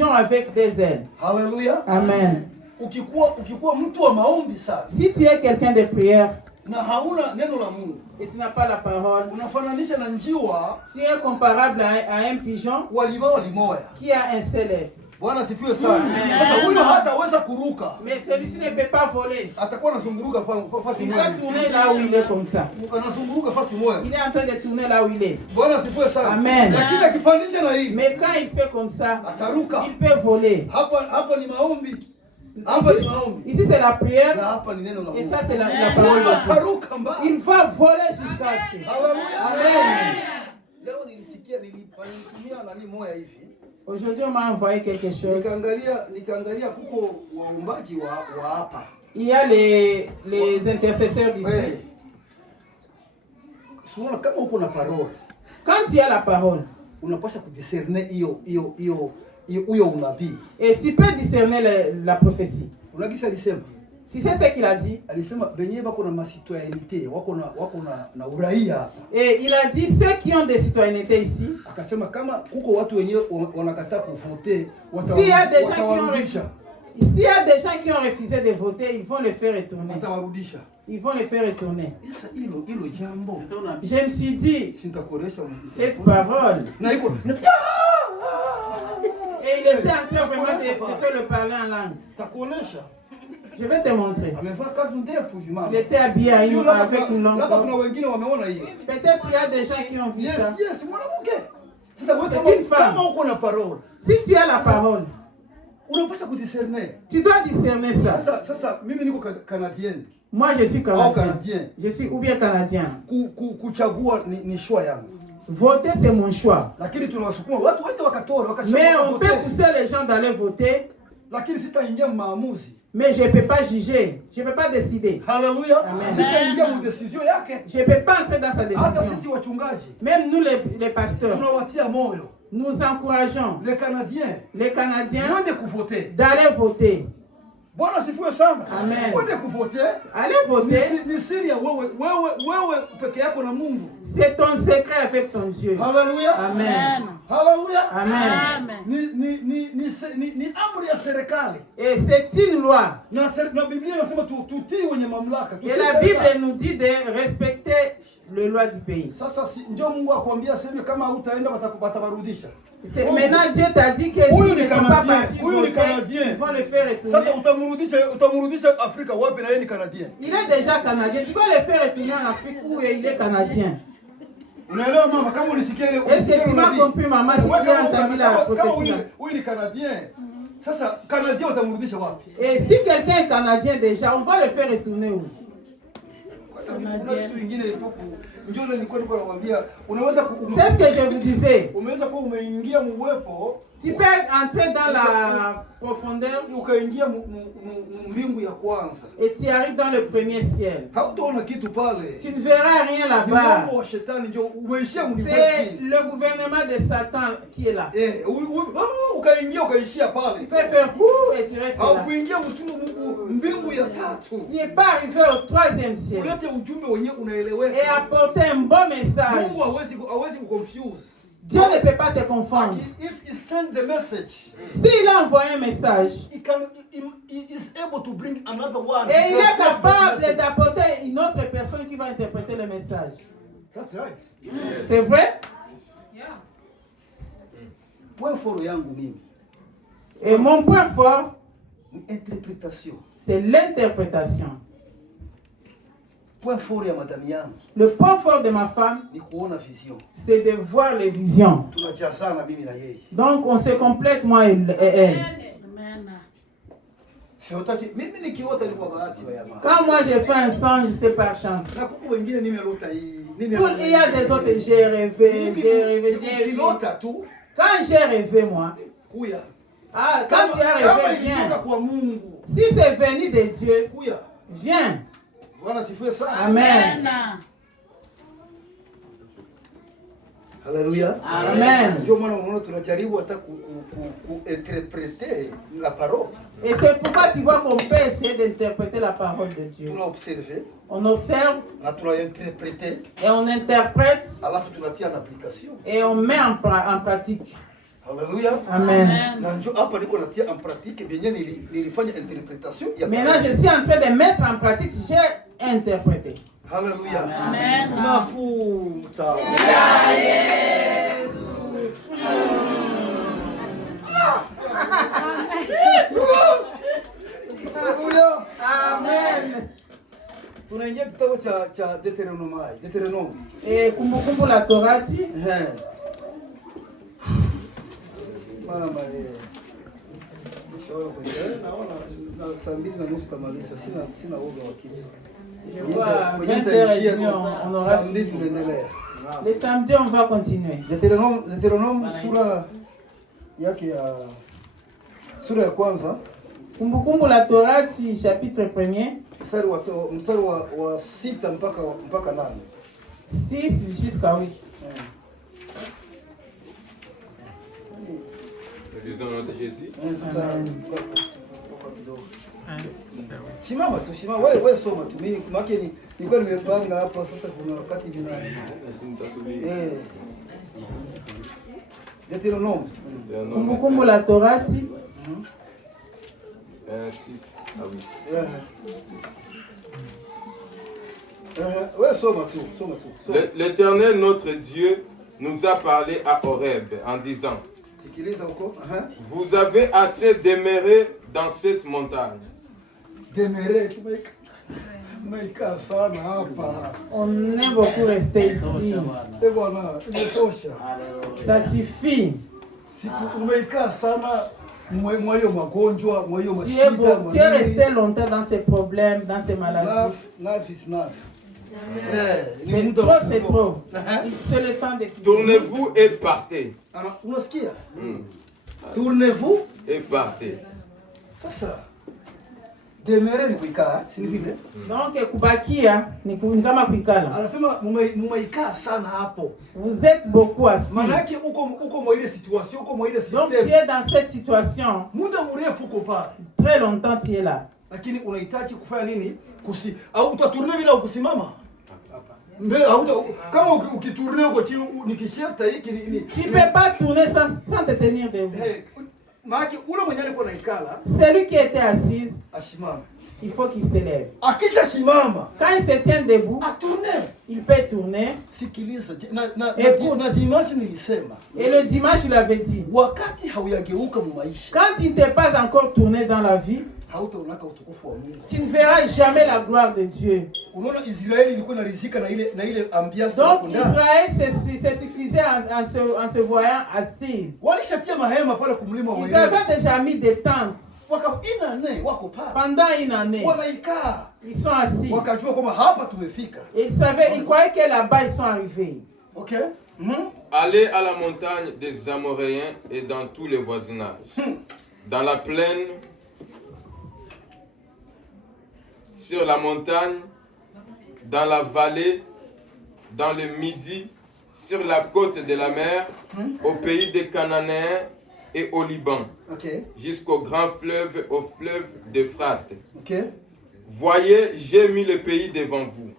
pigeon avec des ailes. Hallelujah. Amen. Ukikuwa mtu wa maombi sana. Si tu es quelqu'un de prière Na hauna neno la Mungu. et tu n'as pas la parole, Unafananisha na njiwa. tu es comparable à un pigeon Walimoya. qui a un seul aile. Bwana sifiwe sana. Sasa huyo hataweza kuruka. Mais celui-ci ne peut pas voler. Atakuwa anazunguruka fasi Il moja. va tourner là où il est comme ça. Anazunguruka fasi moja. Il est en train de tourner là où il est. Bwana sifiwe sana. Amen. Lakini akipandisha na hii, Mais quand il fait comme ça, ataruka. il peut voler. Hapa ni maombi. Hapa ni maombi. Ici c'est la prière Na hapa ni neno la et Mungu. ça c'est la parole. Ataruka mbali. Il va voler jusqu'à ce que. Amen. Leo nilitumia nani moya hivi. Aujourd'hui on m'a envoyé quelque chose. Nikaangalia kuko waombaji wa hapa. Il y a les intercesseurs d'ici. Souvent kama uko na parole. Quand tu as la parole, unapaswa kudiscerner hiyo unabii. Et tu peux discerner la prophétie. Unagisa alisema. Tu sais ce qu'il a dit? Alisema benye bako na masitoyanite, wako na uraia hapa. Et il a dit ceux qui ont des citoyennetés ici. Akasema kama kuko watu wenyewe wanakataa kuvote, s'il y a des gens qui ont refusé de voter, ils vont le faire retourner. Watawarudisha. Ils vont le faire retourner. Hilo jambo. Je me suis dit, cette parole. Et il était en train vraiment de faire le parler en langue. Je vais te montrer. Il était habillé avec une longue robe. Peut-être qu'il y a des gens qui ont vu ça. C'est une femme. Si tu as la parole, tu dois discerner ça. Moi je suis canadien. Je suis ou bien canadien. Voter c'est mon choix. Mais on peut pousser les gens d'aller voter. Mais je ne peux pas juger. Je ne peux pas décider. Alléluia. Je ne peux pas entrer dans sa décision. Même nous les pasteurs, nous encourageons les Canadiens d'aller voter. Amen. Allez voter. C'est ton secret avec ton Dieu. Alléluia. Amen. Alléluia. Amen. Et c'est une loi. Et la Bible nous dit de respecter les lois du pays. Maintenant Dieu t'a dit que si ne sont pas partis voter, ils vont le faire retourner. Il est déjà canadien. Tu vas le faire retourner en Afrique où il est canadien. Est-ce que tu m'as compris, maman, si tu as entendu la prophétie? Et si quelqu'un est canadien déjà, on va le faire retourner où? C'est ce que je vous disais. Tu peux entrer dans la profondeur et tu arrives dans le premier ciel. Tu ne verras rien là-bas. C'est le gouvernement de Satan qui est là. Tu peux faire ouh et tu restes là. Tu n'es pas arrivé au troisième ciel et apporter un bon message. Dieu ne peut pas te confondre. S'il a envoyé un message, et il est capable d'apporter une autre personne qui va interpréter le message. C'est vrai? Et mon point fort, c'est l'interprétation. Le point fort de ma femme, c'est de voir les visions. Donc on se complète, moi et elle. Quand moi je fais un songe, c'est par chance. Il y a des autres, j'ai rêvé. Quand j'ai rêvé, moi, quand tu as rêvé, viens. Si c'est venu de Dieu, viens. Amen. Alléluia. Amen. Et c'est pourquoi tu vois qu'on peut essayer d'interpréter la parole de Dieu. On observe et on interprète et on met en pratique. Alléluia. Amen. Maintenant, je suis en train de mettre en pratique ce que j'ai interprété. Alléluia. Amen. Mafuta. Alléluia. Amen. Tunaingia kitabu cha Deuteronome. Kumbukumbu la Torati. Mama naona saa 2:30 tutamaliza, sina uoga wa kitu. Samedi tunaendelea. Le samedi on va continuer. Deuteronome sura ya kwanza. Kumbukumbu la Torati chapitre 1er. Mstari wa 6 mpaka 8. 6 jusqu'à 8. Lisons notre Jésus. Simama tu, wewe soma tu. Mimi makeni nilikuwa nimepanga hapa sasa, kuna wakati vina Deuteronome. Kumbukumbu la Torati. 6 à 8. Ouais, soma tu. L'Éternel notre Dieu nous a parlé à Horeb en disant: vous avez assez demeuré dans cette montagne. On aime beaucoup rester ici. Ça suffit. Tu es resté longtemps dans ces problèmes, dans ces maladies. C'est trop. C'est le temps de Tournez-vous et partez. Tournez-vous et partez. Ça. Demere ni kuikaa, si vile? Donc kubakia ni kama kuikala. Anasema mumeikaa sana hapo. Vous êtes beaucoup assis. Manake uko mwa ile situation, uko mwa ile system. Donc tu es dans cette situation. Muda mrefu uko pale. Très longtemps tu es là. Lakini unahitaji kufanya nini? Au utatourner bila kusimama? Kama ukitourner uko chini nikisheta hiki ni. Tu peux pas tourner sans te tenir debout. Celui qui était assis, il faut qu'il s'élève. Quand il se tient debout, il peut tourner. Et le dimanche, il avait dit, quand il ne t'est pas encore tourné dans la vie, tu ne verras jamais la gloire de Dieu. Donc Israël se suffisait en se voyant assise. Ils avaient déjà mis des tentes. Pendant une année, ils sont assis. Et ils croyaient que là-bas ils sont arrivés. Allez à la montagne des Amoréens et dans tous les voisinages. Dans la plaine, sur la montagne, dans la vallée, dans le midi, sur la côte de la mer, au pays des Cananéens et au Liban, jusqu'au grand fleuve, au fleuve d'Euphrate. Voyez, j'ai mis le pays devant vous.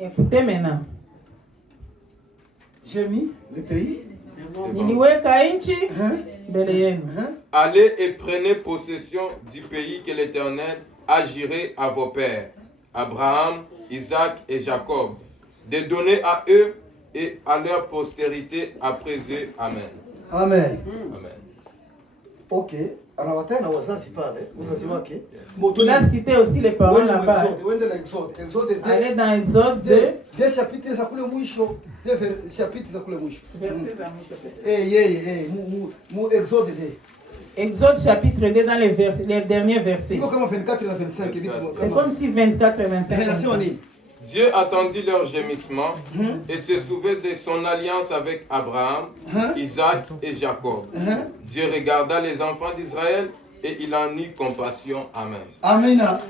Écoutez maintenant. J'ai mis le pays. Allez et prenez possession du pays que l'Éternel a juré à vos pères, Abraham, Isaac et Jacob, de donner à eux et à leur postérité après eux. Amen. Amen. Amen. Ok. Il a cité aussi les paroles là-bas. Allez dans Exode 2. Exode chapitre 2 dans les derniers versets. C'est comme si 24 et 25. Dieu attendit leur gémissement et se souvint de son alliance avec Abraham, Isaac et Jacob. Dieu regarda les enfants d'Israël et il en eut compassion. Amen. Amina.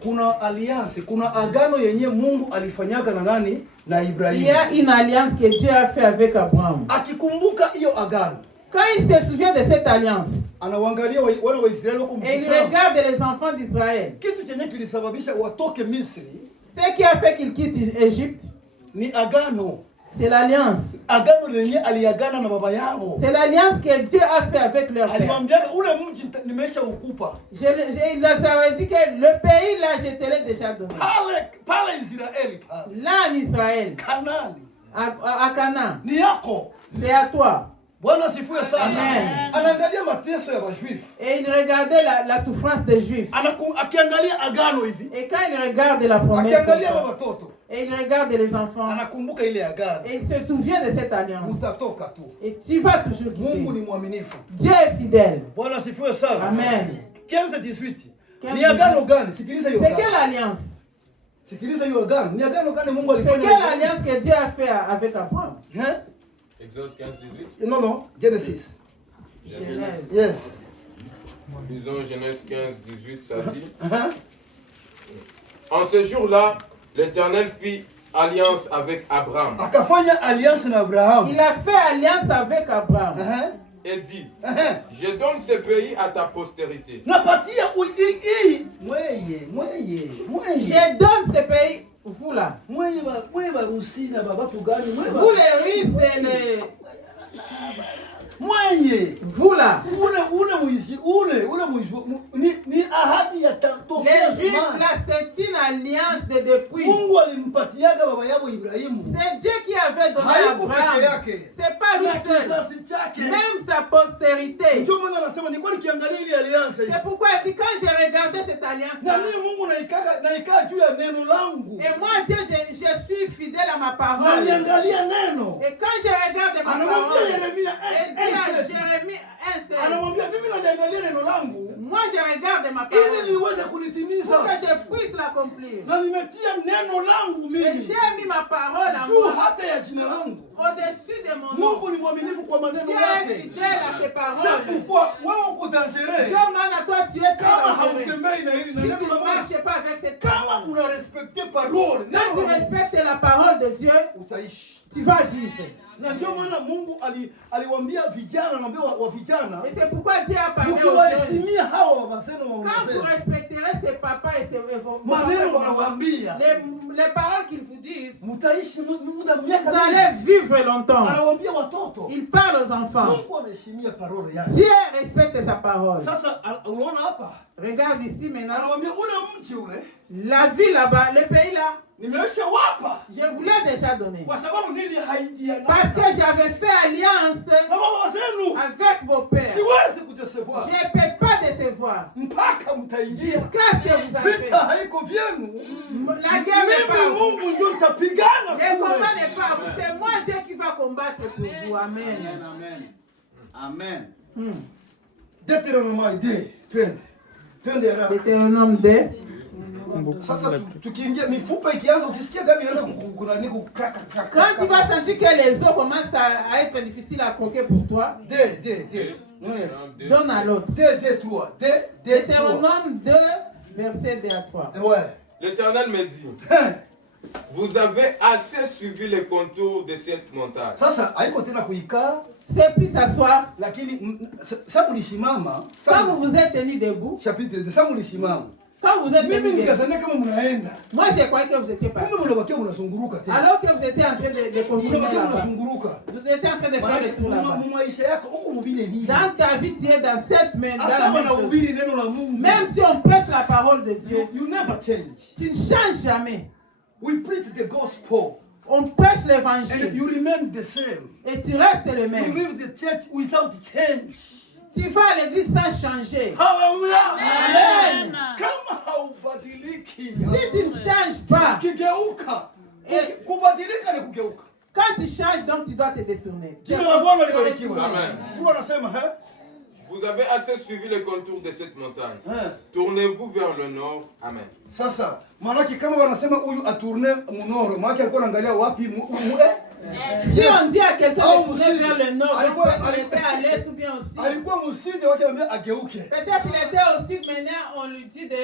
Kuna alliance, kuna agano yenye Mungu alifanyaka na nani? Na Ibrahim. Il y a une alliance que Dieu a fait avec Abraham. Akikumbuka hiyo agano. Quand il se souvient de cette alliance, et il regarde les enfants d'Israël, ce qui a fait qu'ils quittent l'Égypte, C'est l'alliance. C'est l'alliance que Dieu a fait avec leur père. Il leur avait dit que le pays là, je te l'ai déjà donné. Là en Israël, à Canaan, c'est à toi. Amen. Et il regardait la souffrance des Juifs. Et quand il regarde la promesse, et il regarde les enfants, et il se souvient de cette alliance. Et tu vas toujours quitter. Dieu est fidèle. Amen. 15-18. C'est quelle alliance? C'est quelle alliance que Dieu a fait avec Abraham? Exode 15-18. Non, Genesis. Genèse. Yes. Disons Genèse 15-18, ça dit. En ce jour-là, l'Éternel fit alliance avec Abraham. Il a fait alliance avec Abraham. Et dit, je donne ce pays à ta postérité. Je donne ce pays, vous là. Vous les Russes et les... Vous là. Les Juifs là, c'est une alliance de depuis. C'est Dieu qui avait donné à Abraham. C'est pas lui seul. Même sa postérité. C'est pourquoi il dit quand j'ai regardé cette alliance là, et moi Dieu, je suis fidèle à ma parole. Et quand je regarde ma parole, et dit à Jérémie 1:16, moi je regarde ma parole pour que je puisse l'accomplir. Et j'ai mis ma parole à moi au-dessus de mon nom. Dieu est fidèle à ses paroles. C'est pourquoi toi tu es très dangereux. Si tu ne marches pas avec cette parole, quand tu respectes la parole de Dieu, tu vas vivre. Et c'est pourquoi Dieu a parlé aux jeunes. Quand vous respecterez ses papas et vos parents, les paroles qu'ils vous disent, vous allez vivre longtemps. Il parle aux enfants. Dieu respecte sa parole. Regarde ici maintenant. La ville là-bas, le pays là, je vous l'ai déjà donné. Parce que j'avais fait alliance avec vos pères. Je ne peux pas décevoir. Jusqu'à ce que vous avez fait. La guerre n'est pas à vous. Le combat n'est pas à vous. C'est moi Dieu qui va combattre pour vous. Amen. Amen. Deutéronome 2. Quand tu vas sentir que les os commencent à être difficiles à croquer pour toi, donne à l'autre. Deutéronome 2, verset 2 à 3. L'Éternel me dit, vous avez assez suivi les contours de cette montagne. C'est plus s'asseoir. Quand vous vous êtes tenu debout, quand vous êtes tenu debout, moi je croyais que vous étiez parti. Alors que vous étiez en train de continuer là-bas. Vous étiez en train de faire le tour là-bas. Dans ta vie, tu es dans cette même chose. Même si on prêche la parole de Dieu, tu ne changes jamais. On prêche l'évangile. Et tu restes le même. Tu vas à l'église sans changer. Amen. Si tu ne changes pas, quand tu changes, donc tu dois te détourner. Amen. Vous avez assez suivi les contours de cette montagne. Tournez-vous vers le nord. Amen. Sasa, manaki kama wanasema huyu atourne munoro, manaki alikuwa anaangalia wapi Si on dit à quelqu'un de tourner vers le nord, donc il était à l'est ou bien au sud. Peut-être qu'il était au sud, maintenant on lui dit de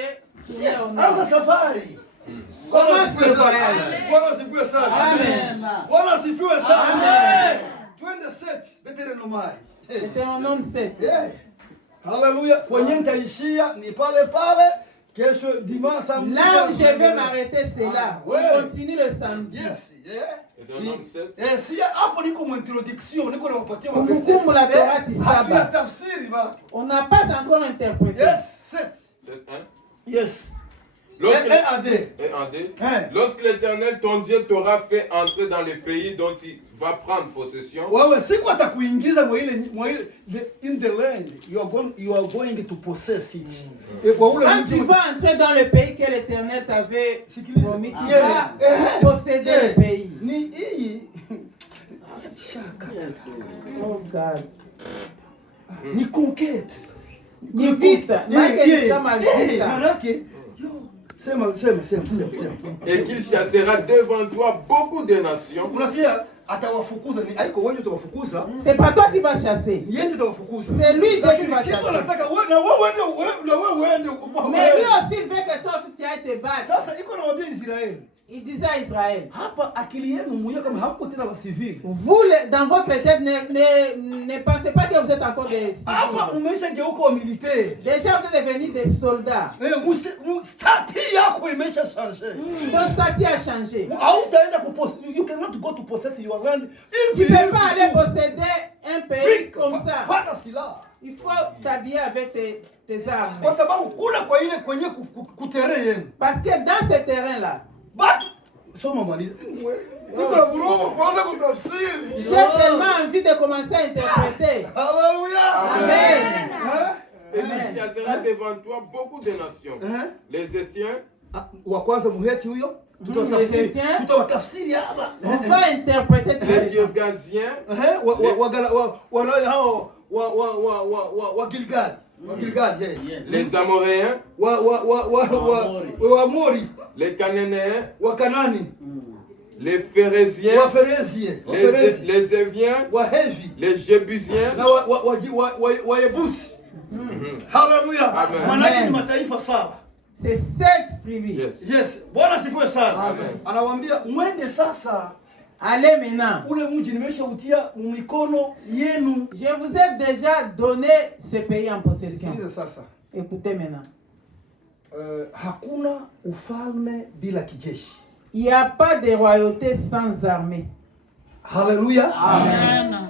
tourner au nord. Comment c'est voyage? Amen. 27, Deutéronome 7. Haleluya, kwenye nitaishia ni pale pale. Là où je vais m'arrêter, c'est là. On continue le samedi. Yes. Et dans Homme 7. On n'a pas encore interprété. Yes, 7. 7-1. Yes. Lorsque, Et en D. Lorsque l'Éternel, ton Dieu, t'aura fait entrer dans le pays dont il va prendre possession. In the land, you are going to possess it. Quand tu vas entrer dans le pays que l'Éternel t'avait promis, tu vas posséder le pays. Oh God. Ni conquête. Ni vita. Et qu'il chassera devant toi beaucoup de nations. C'est pas toi qui vas chasser. C'est lui qui va chasser. Mais lui aussi veut que toi aussi tu ailles te battre. Il disait à Israël, vous, dans votre tête, ne pensez pas que vous êtes encore des civils. Déjà, vous êtes devenus des soldats. Ton statut a changé. Tu ne peux pas aller posséder un pays comme ça. Il faut t'habiller avec tes armes. Parce que dans ce terrain-là, j'ai tellement envie de commencer à interpréter. Amen. Et il chassera devant toi beaucoup de nations. Les Étiens. On va interpréter tous les Girgasiens. Les Amoréens, les Cananéens, les Phérésiens, les Éviens, les Jébusiens. Hallelujah. C'est 7 tribus. Yes. Bwana sifiwe sana. Anawaambia mwende sasa. Allez maintenant. Je vous ai déjà donné ce pays en possession. Écoutez maintenant. Il n'y a pas de royauté sans armée. Hallelujah. Amen.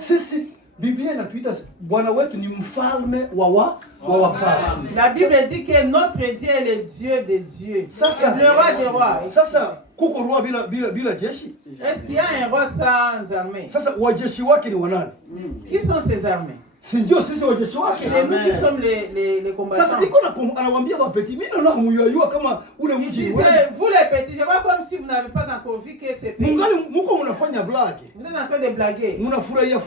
Biblia inatuita Bwana wetu ni mfalme wa wafalme. La Bible dit que notre Dieu est le Dieu des dieux. Le roi des rois. Sasa kuko roi bila jeshi? Est-ce qu'il y a un roi sans armée? Sasa wajeshi wake ni wanani? Qui sont ces armées? Si ndio sisi wajeshi wake. C'est nous qui sommes les combattants. Sasa iko na anawaambia wapeti mimi naona muyayua kama ule mji wenu. Vous les petits, je vois comme si vous n'avez pas encore vu que ce pays. Mungali muko mnafanya blague. Vous êtes en train de blaguer. Mnafurahia.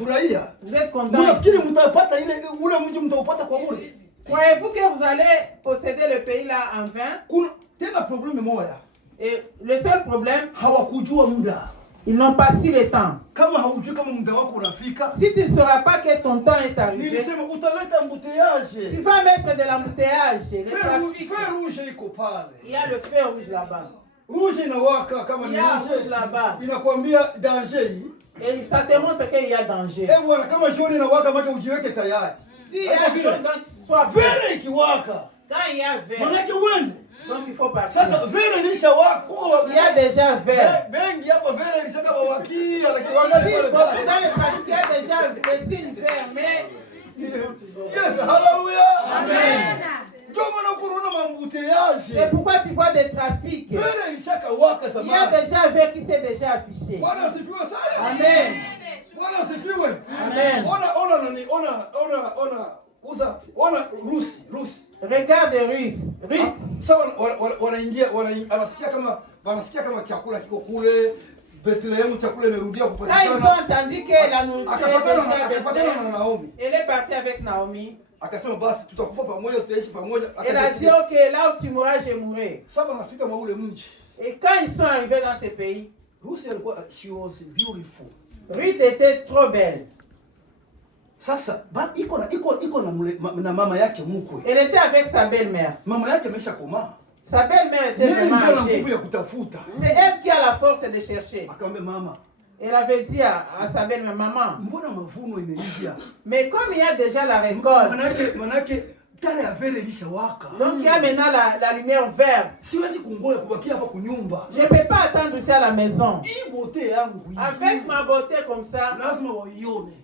Vous êtes content. Mnafikiri mtapata ile ule mji mtaupata kwa bure? Croyez-vous que vous allez posséder le pays là en vain? Kuna tena problème moja. Et le seul problème, hawakujua muda. Ils n'ont pas su le temps. Si tu ne sauras pas que ton temps est arrivé, tu vas mettre de l'embouteillage. Il y a le feu rouge là-bas. Il y a rouge là-bas. Et ça te montre qu'il y a danger. Si il y a jaune, donc sois prêt. Quand il y a vert, donc il faut partir. Il y a déjà vert. Dans le trafic, il y a déjà des signes verts, mais yes, hallelujah. Amen. C'est pourquoi tu vois des trafics. Il y a déjà vert qui s'est déjà affiché. Amen. Amen. Regarde Russe. Quand ils ont entendu que la nourriture elle est partie avec Naomi. Elle a dit ok, là où tu mourras, je mourrai. Et quand ils sont arrivés dans ce pays, Ruth était trop belle. Sasa iko na mama yake mkwe. Elle était avec sa belle-mère. Mama yake ameshakoma. Sa belle-mère était vraiment âgée. C'est elle qui a la force de chercher. Akambe mama. Elle avait dit à sa belle-mère, maman. Mais comme il y a déjà la récolte, manake Donc il y a maintenant la lumière verte. Je ne peux pas attendre ici à la maison. Avec ma beauté comme ça,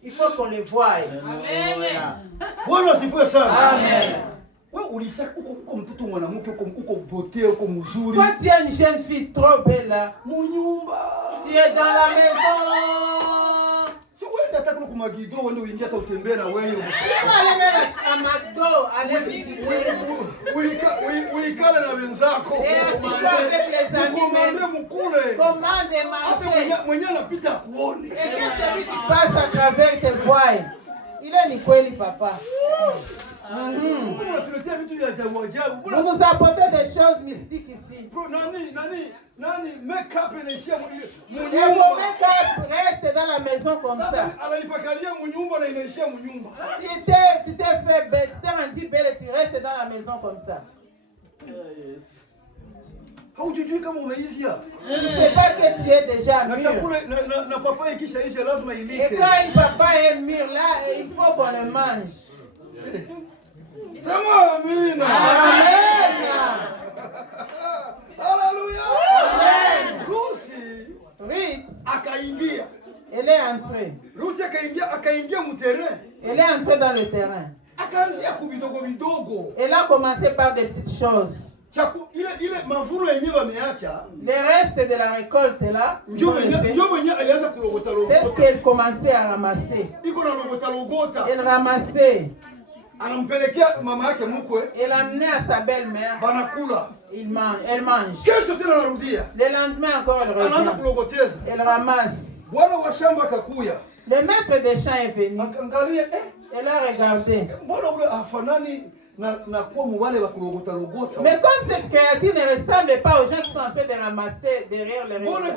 il faut qu'on les voie. Amen. Amen. Toi, tu es une jeune fille trop belle là. Tu es dans la maison. Commande marcher. Et que celui qui passe à travers te voie. Il est ni kweli papa. Vous nous apportez des choses mystiques ici. Et vos make-up reste dans la maison comme ça. Si tu t'es fait bête, tu t'es rendu belle et tu restes dans la maison comme ça. Tu ne sais pas que tu es déjà mûr. Et quand un papa est mûr là, il faut qu'on le mange. C'est moi, amen. Amen. Alléluia. Amen. Rusi. Ruth. Akaingia. Elle est entrée. Rusi akaingia mu terrain. Elle est entrée dans le terrain. Akaanzia kubidogo bidogo. Elle a commencé par des petites choses. Ile mavuno yenyewe ameacha. Les restes de la récolte là. C'est ce qu'elle commençait à ramasser. Elle ramassait. Elle amenait à sa belle-mère. Elle mange. Le lendemain encore elle revient. Elle ramasse. Le maître des champs est venu. Elle a regardé. Mais comme cette créature ne ressemble pas aux gens qui sont en train de ramasser derrière les récoltes.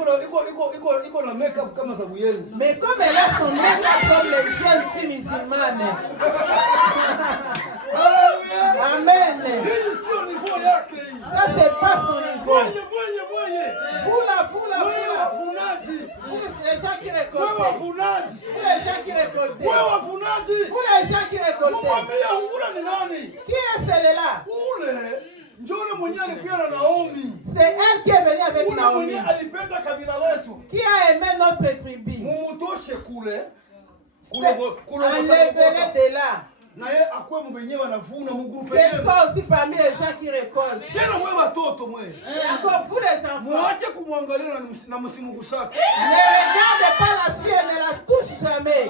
Mais comme elle a son make-up comme les jeunes filles musulmanes. Amen. Ça c'est pas son niveau. Les gens qui récoltent. Les gens qui récoltent. Les gens qui récoltent. Qui est celle-là? C'est elle qui est venue avec Naomi. Qui a aimé notre tribu. Enlevez-les de là. Qu'elle soit aussi parmi les gens qui récoltent. Et encore vous les enfants. Ne regardez pas la fille, elle ne la touche jamais.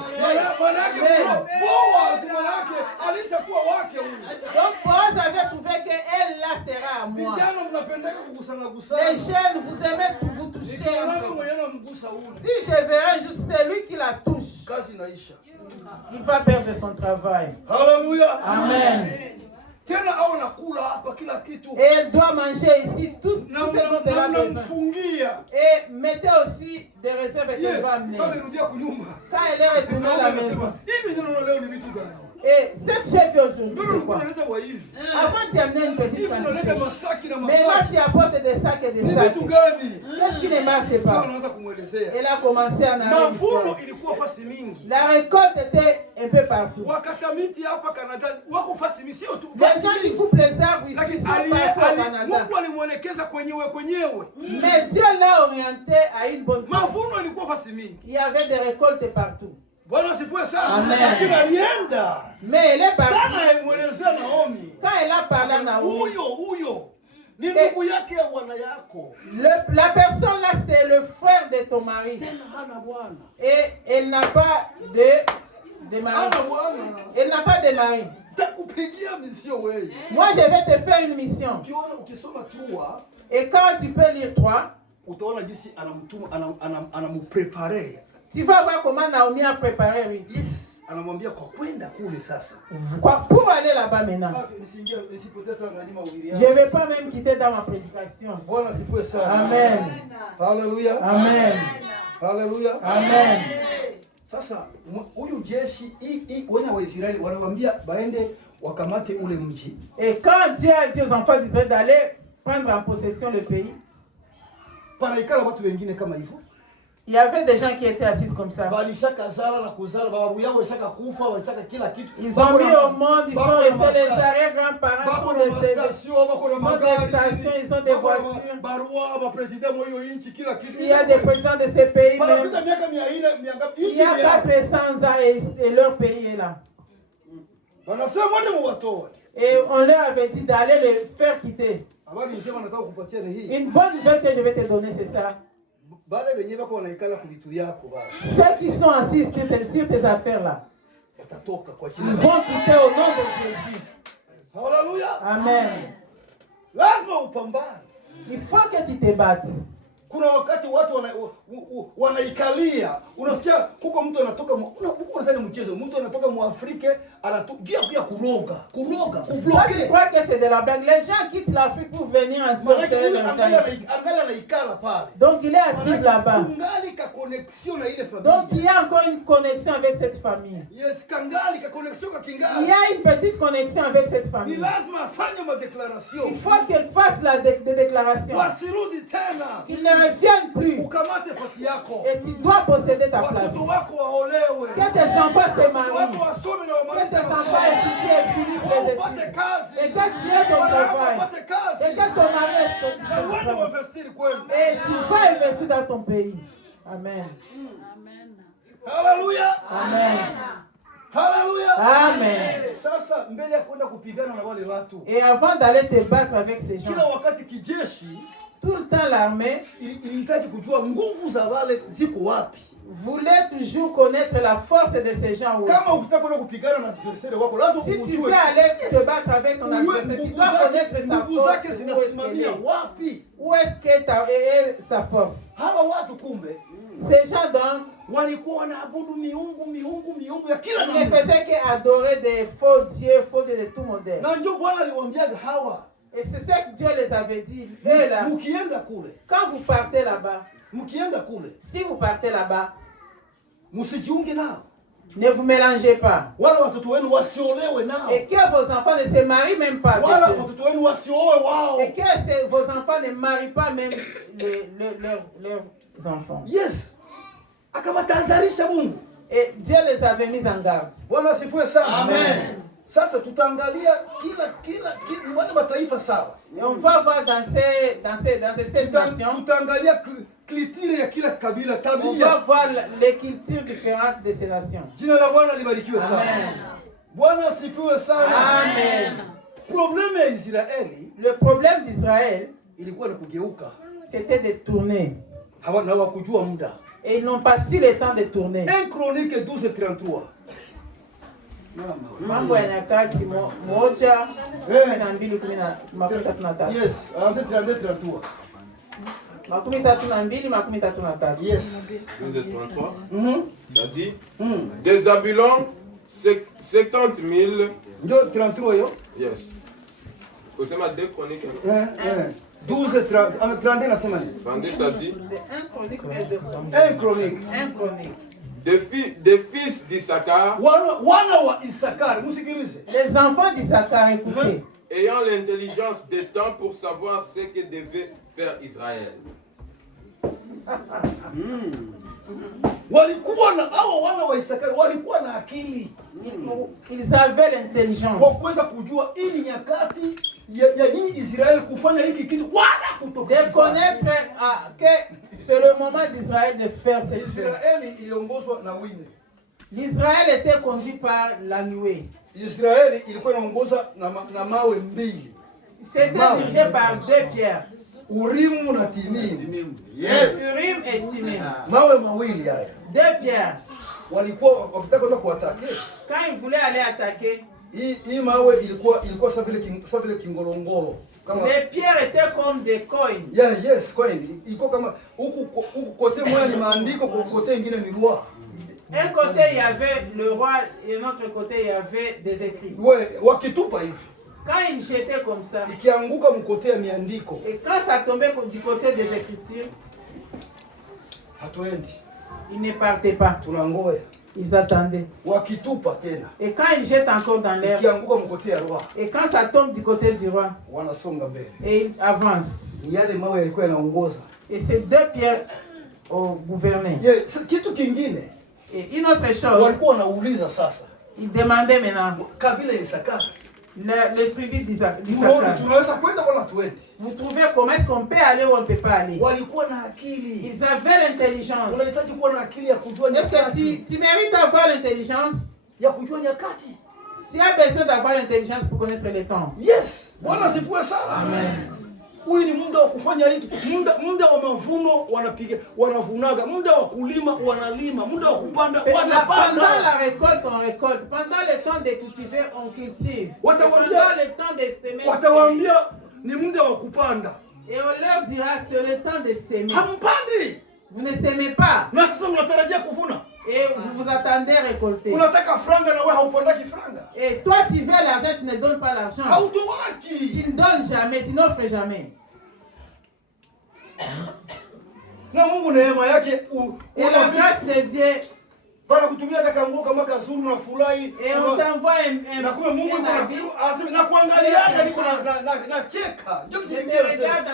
Donc Boaz avait trouvé qu'elle là sera à moi. Les jeunes, vous aimez vous toucher. Si je verrai juste celui qui la touche, il va perdre son travail. Alléluia. Amen. Et elle doit manger ici tout ce dont elle a besoin. Et mettez aussi des réserves qu'elle va amener. Quand elle est retournée à la maison. Et cette chef aujourd'hui, c'est quoi? Avant tu amenais une petite quantité. Mais là tu apportes des sacs et des sacs. Qu'est-ce qui ne marche pas? Elle a commencé à narrer. La récolte était un peu partout. Les gens qui coupent les arbres ici sont partout au Canada. Mais Dieu l'a orienté à une bonne place. Il y avait des récoltes partout. Amen. Mais elle est partie. Quand elle a parlé à Naomi, la personne là c'est le frère de ton mari. Et elle n'a pas de mari. Elle n'a pas de mari. Moi je vais te faire une mission. Et quand tu peux lire 3, tu vas voir comment Naomi a préparé lui. Pour aller là-bas maintenant. Je ne vais pas même quitter dans ma prédication. Amen. Alléluia. Amen. Alléluia. Amen. Sasa huyu jeshi wana wa Israeli wanawaambia baende wakamate ule mji. Et quand Dieu a dit aux enfants d'Israël d'aller prendre en possession le pays, panaikala watu wengine kama hivyo. Il y avait des gens qui étaient assis comme ça. Ils ont mis au monde, ils sont restés les arrière-grands-parents. des stations, ils ont des voitures. Il y a des présidents de ces pays même. Il y a 400 ans et leur pays est là. Et on leur avait dit d'aller les faire quitter. Une bonne nouvelle que je vais te donner, c'est ça. Ceux qui sont assis sur tes affaires là, ils vont quitter au nom de Jésus. Amen. Il faut que tu te battes. Kuna wakati watu wanaikalia, unasikia kuko mtu anatoka unadhani mchezo, mtu anatoka Muafrika anatoka kuroga, kubloquer. Tu crois que c'est de la blague? Les gens quittent l'Afrique pour venir en Suède. Donc il est assis là-bas. Donc il y a encore une connexion avec cette famille. Il y a une petite connexion avec cette famille. Il faut qu'elle fasse des déclarations. Qu'il ne revienne plus. Et tu dois posséder ta place. Que tes enfants se marient. Que tes enfants étudient et finissent les études. Et que tu aies ton travail. Et que ton mari ait ton travail. Et tu vas investir dans ton pays. Amen. Alléluia. Amen. Alléluia. Amen. Et avant d'aller te battre avec ces gens, tout le temps l'armée voulait toujours connaître la force de ces gens. Si tu veux aller te battre avec ton adversaire, tu dois connaître sa force. Où est-ce qu'elle est sa force? Ces gens donc, ils ne faisaient qu'adorer des faux dieux de tout modèle. Et c'est ça que Dieu les avait dit. Eux là, quand vous partez là-bas, si vous partez là-bas, ne vous mélangez pas. Et que vos enfants ne se marient même pas. Et que vos enfants ne marient pas même leurs enfants. Yes. Et Dieu les avait mis en garde. Amen. Sasa tutaangalia kila mataifa sawa. Et on va voir dans ces 7 nations. Tutaangalia culture ya kila kabila tabia. On va voir les cultures différentes de ces nations. Jina la Bwana libarikiwe sana. Amen. Bwana sifiwe sana. Amen. Problème ya Israeli, le problème d'Israël, ilikuwa ni kugeuka. C'était de tourner. Hawakujua muda. Et ils n'ont pas su le temps de tourner. 1 Chronique 12:33. Mambo ya Nyakati moja 12:33. Yes, anze 32:33. Makumi tatu na mbili, makumi tatu na tatu. Yes. 12:33. Ça dit des Zabulon 50,000. Ndio 33 yo? Yes. Osema 2 Chroniques. 12:30 nasema nini? 32 ça dit. C'est 1 Chronique et 2 Chroniques. 1 Chronique. 1 Chronique. Des fils d'Issachar. Wana wa Isakar, musikilize. Les enfants d'Issachar, écoutez. Ayant l'intelligence des temps pour savoir ce que devait faire Israël. Walikuwa na hao wana wa Isakari walikuwa na akili. Ils avaient l'intelligence. Kwa kuweza kujua hii nyakati ya nini Israël kufanya hiki kitu wala kutoka. De connaître que c'est le moment d'Israël de faire cette chose. Israël iliongozwa na wingu. L'Israël était conduit par la nuée. Israël ilikuwa inaongozwa na mawe mbili. C'était dirigé par 2 pierres. Urim na Timim. Yes. Urim et Timim. Mawe mawili haya. 2 pierres. Walikuwa wakitaka kwenda kuatake. Quand ils voulaient aller attaquer, hii mawe ilikuwa sawa vile kingolongolo. Les pierres étaient comme des coins. Yeah, yes, coin. Iko kama huku kote moja ni maandiko, kwa kote nyingine ni loi. Un côté il y avait le roi et de l'autre côté il y avait des écrits. Ouais, wakitupa hivi. Quand ils jetaient comme ça, ikianguka mkote ya miandiko. Et quand ça tombait du côté des écritures, hatuendi. Ils ne partaient pas. Tunangoya. Ils attendaient. Wakitupa tena. Et quand ils jettent encore dans l'air, ikianguka mkote ya roi. Et quand ça tombe du côté du roi, wanasonga mbele. Et ils avancent. Yale mawe yalikuwa yanaongoza. Et ces 2 pierres au gouverner. Yeah, kitu kingine. Et une autre chose. Walikuwa wanauliza sasa. Ils demandaient maintenant. Kabila ya Isakari. le tribu d'Isaacar. Vous trouvez comment est-ce qu'on peut aller ou on ne peut pas aller? Ils avaient l'intelligence. Est-ce que tu mérites d'avoir l'intelligence? Tu as besoin d'avoir l'intelligence pour connaître les temps. Yes. Bwana sifiwe sana. Amen. Huyu ni muda wa kufanya hiki. Muda wa mavuno wanavunaga. Muda wa kulima wanalima. Muda wa kupanda wanapanda. Pendant la récolte on récolte. Pendant le temps de cultiver on cultive. Pendant le temps de semer. Watawaambia ni muda wa kupanda. Et on leur dira c'est le temps de semer. Hampandi. Vous ne semez pas. Na sasa mnatarajia kuvuna. Et vous vous attendez à récolter. Unataka franga na wewe haupandaki franga. Et toi tu veux l'argent, tu ne donnes pas l'argent. Hautoaki. Tu ne donnes jamais, tu n'offres jamais. Na Mungu neema yake et la grâce de Dieu. Bana kutumia hata nguo kama kazuru na furahi. Et on t'envoie un na kwa Mungu na kuangalia niko na cheka.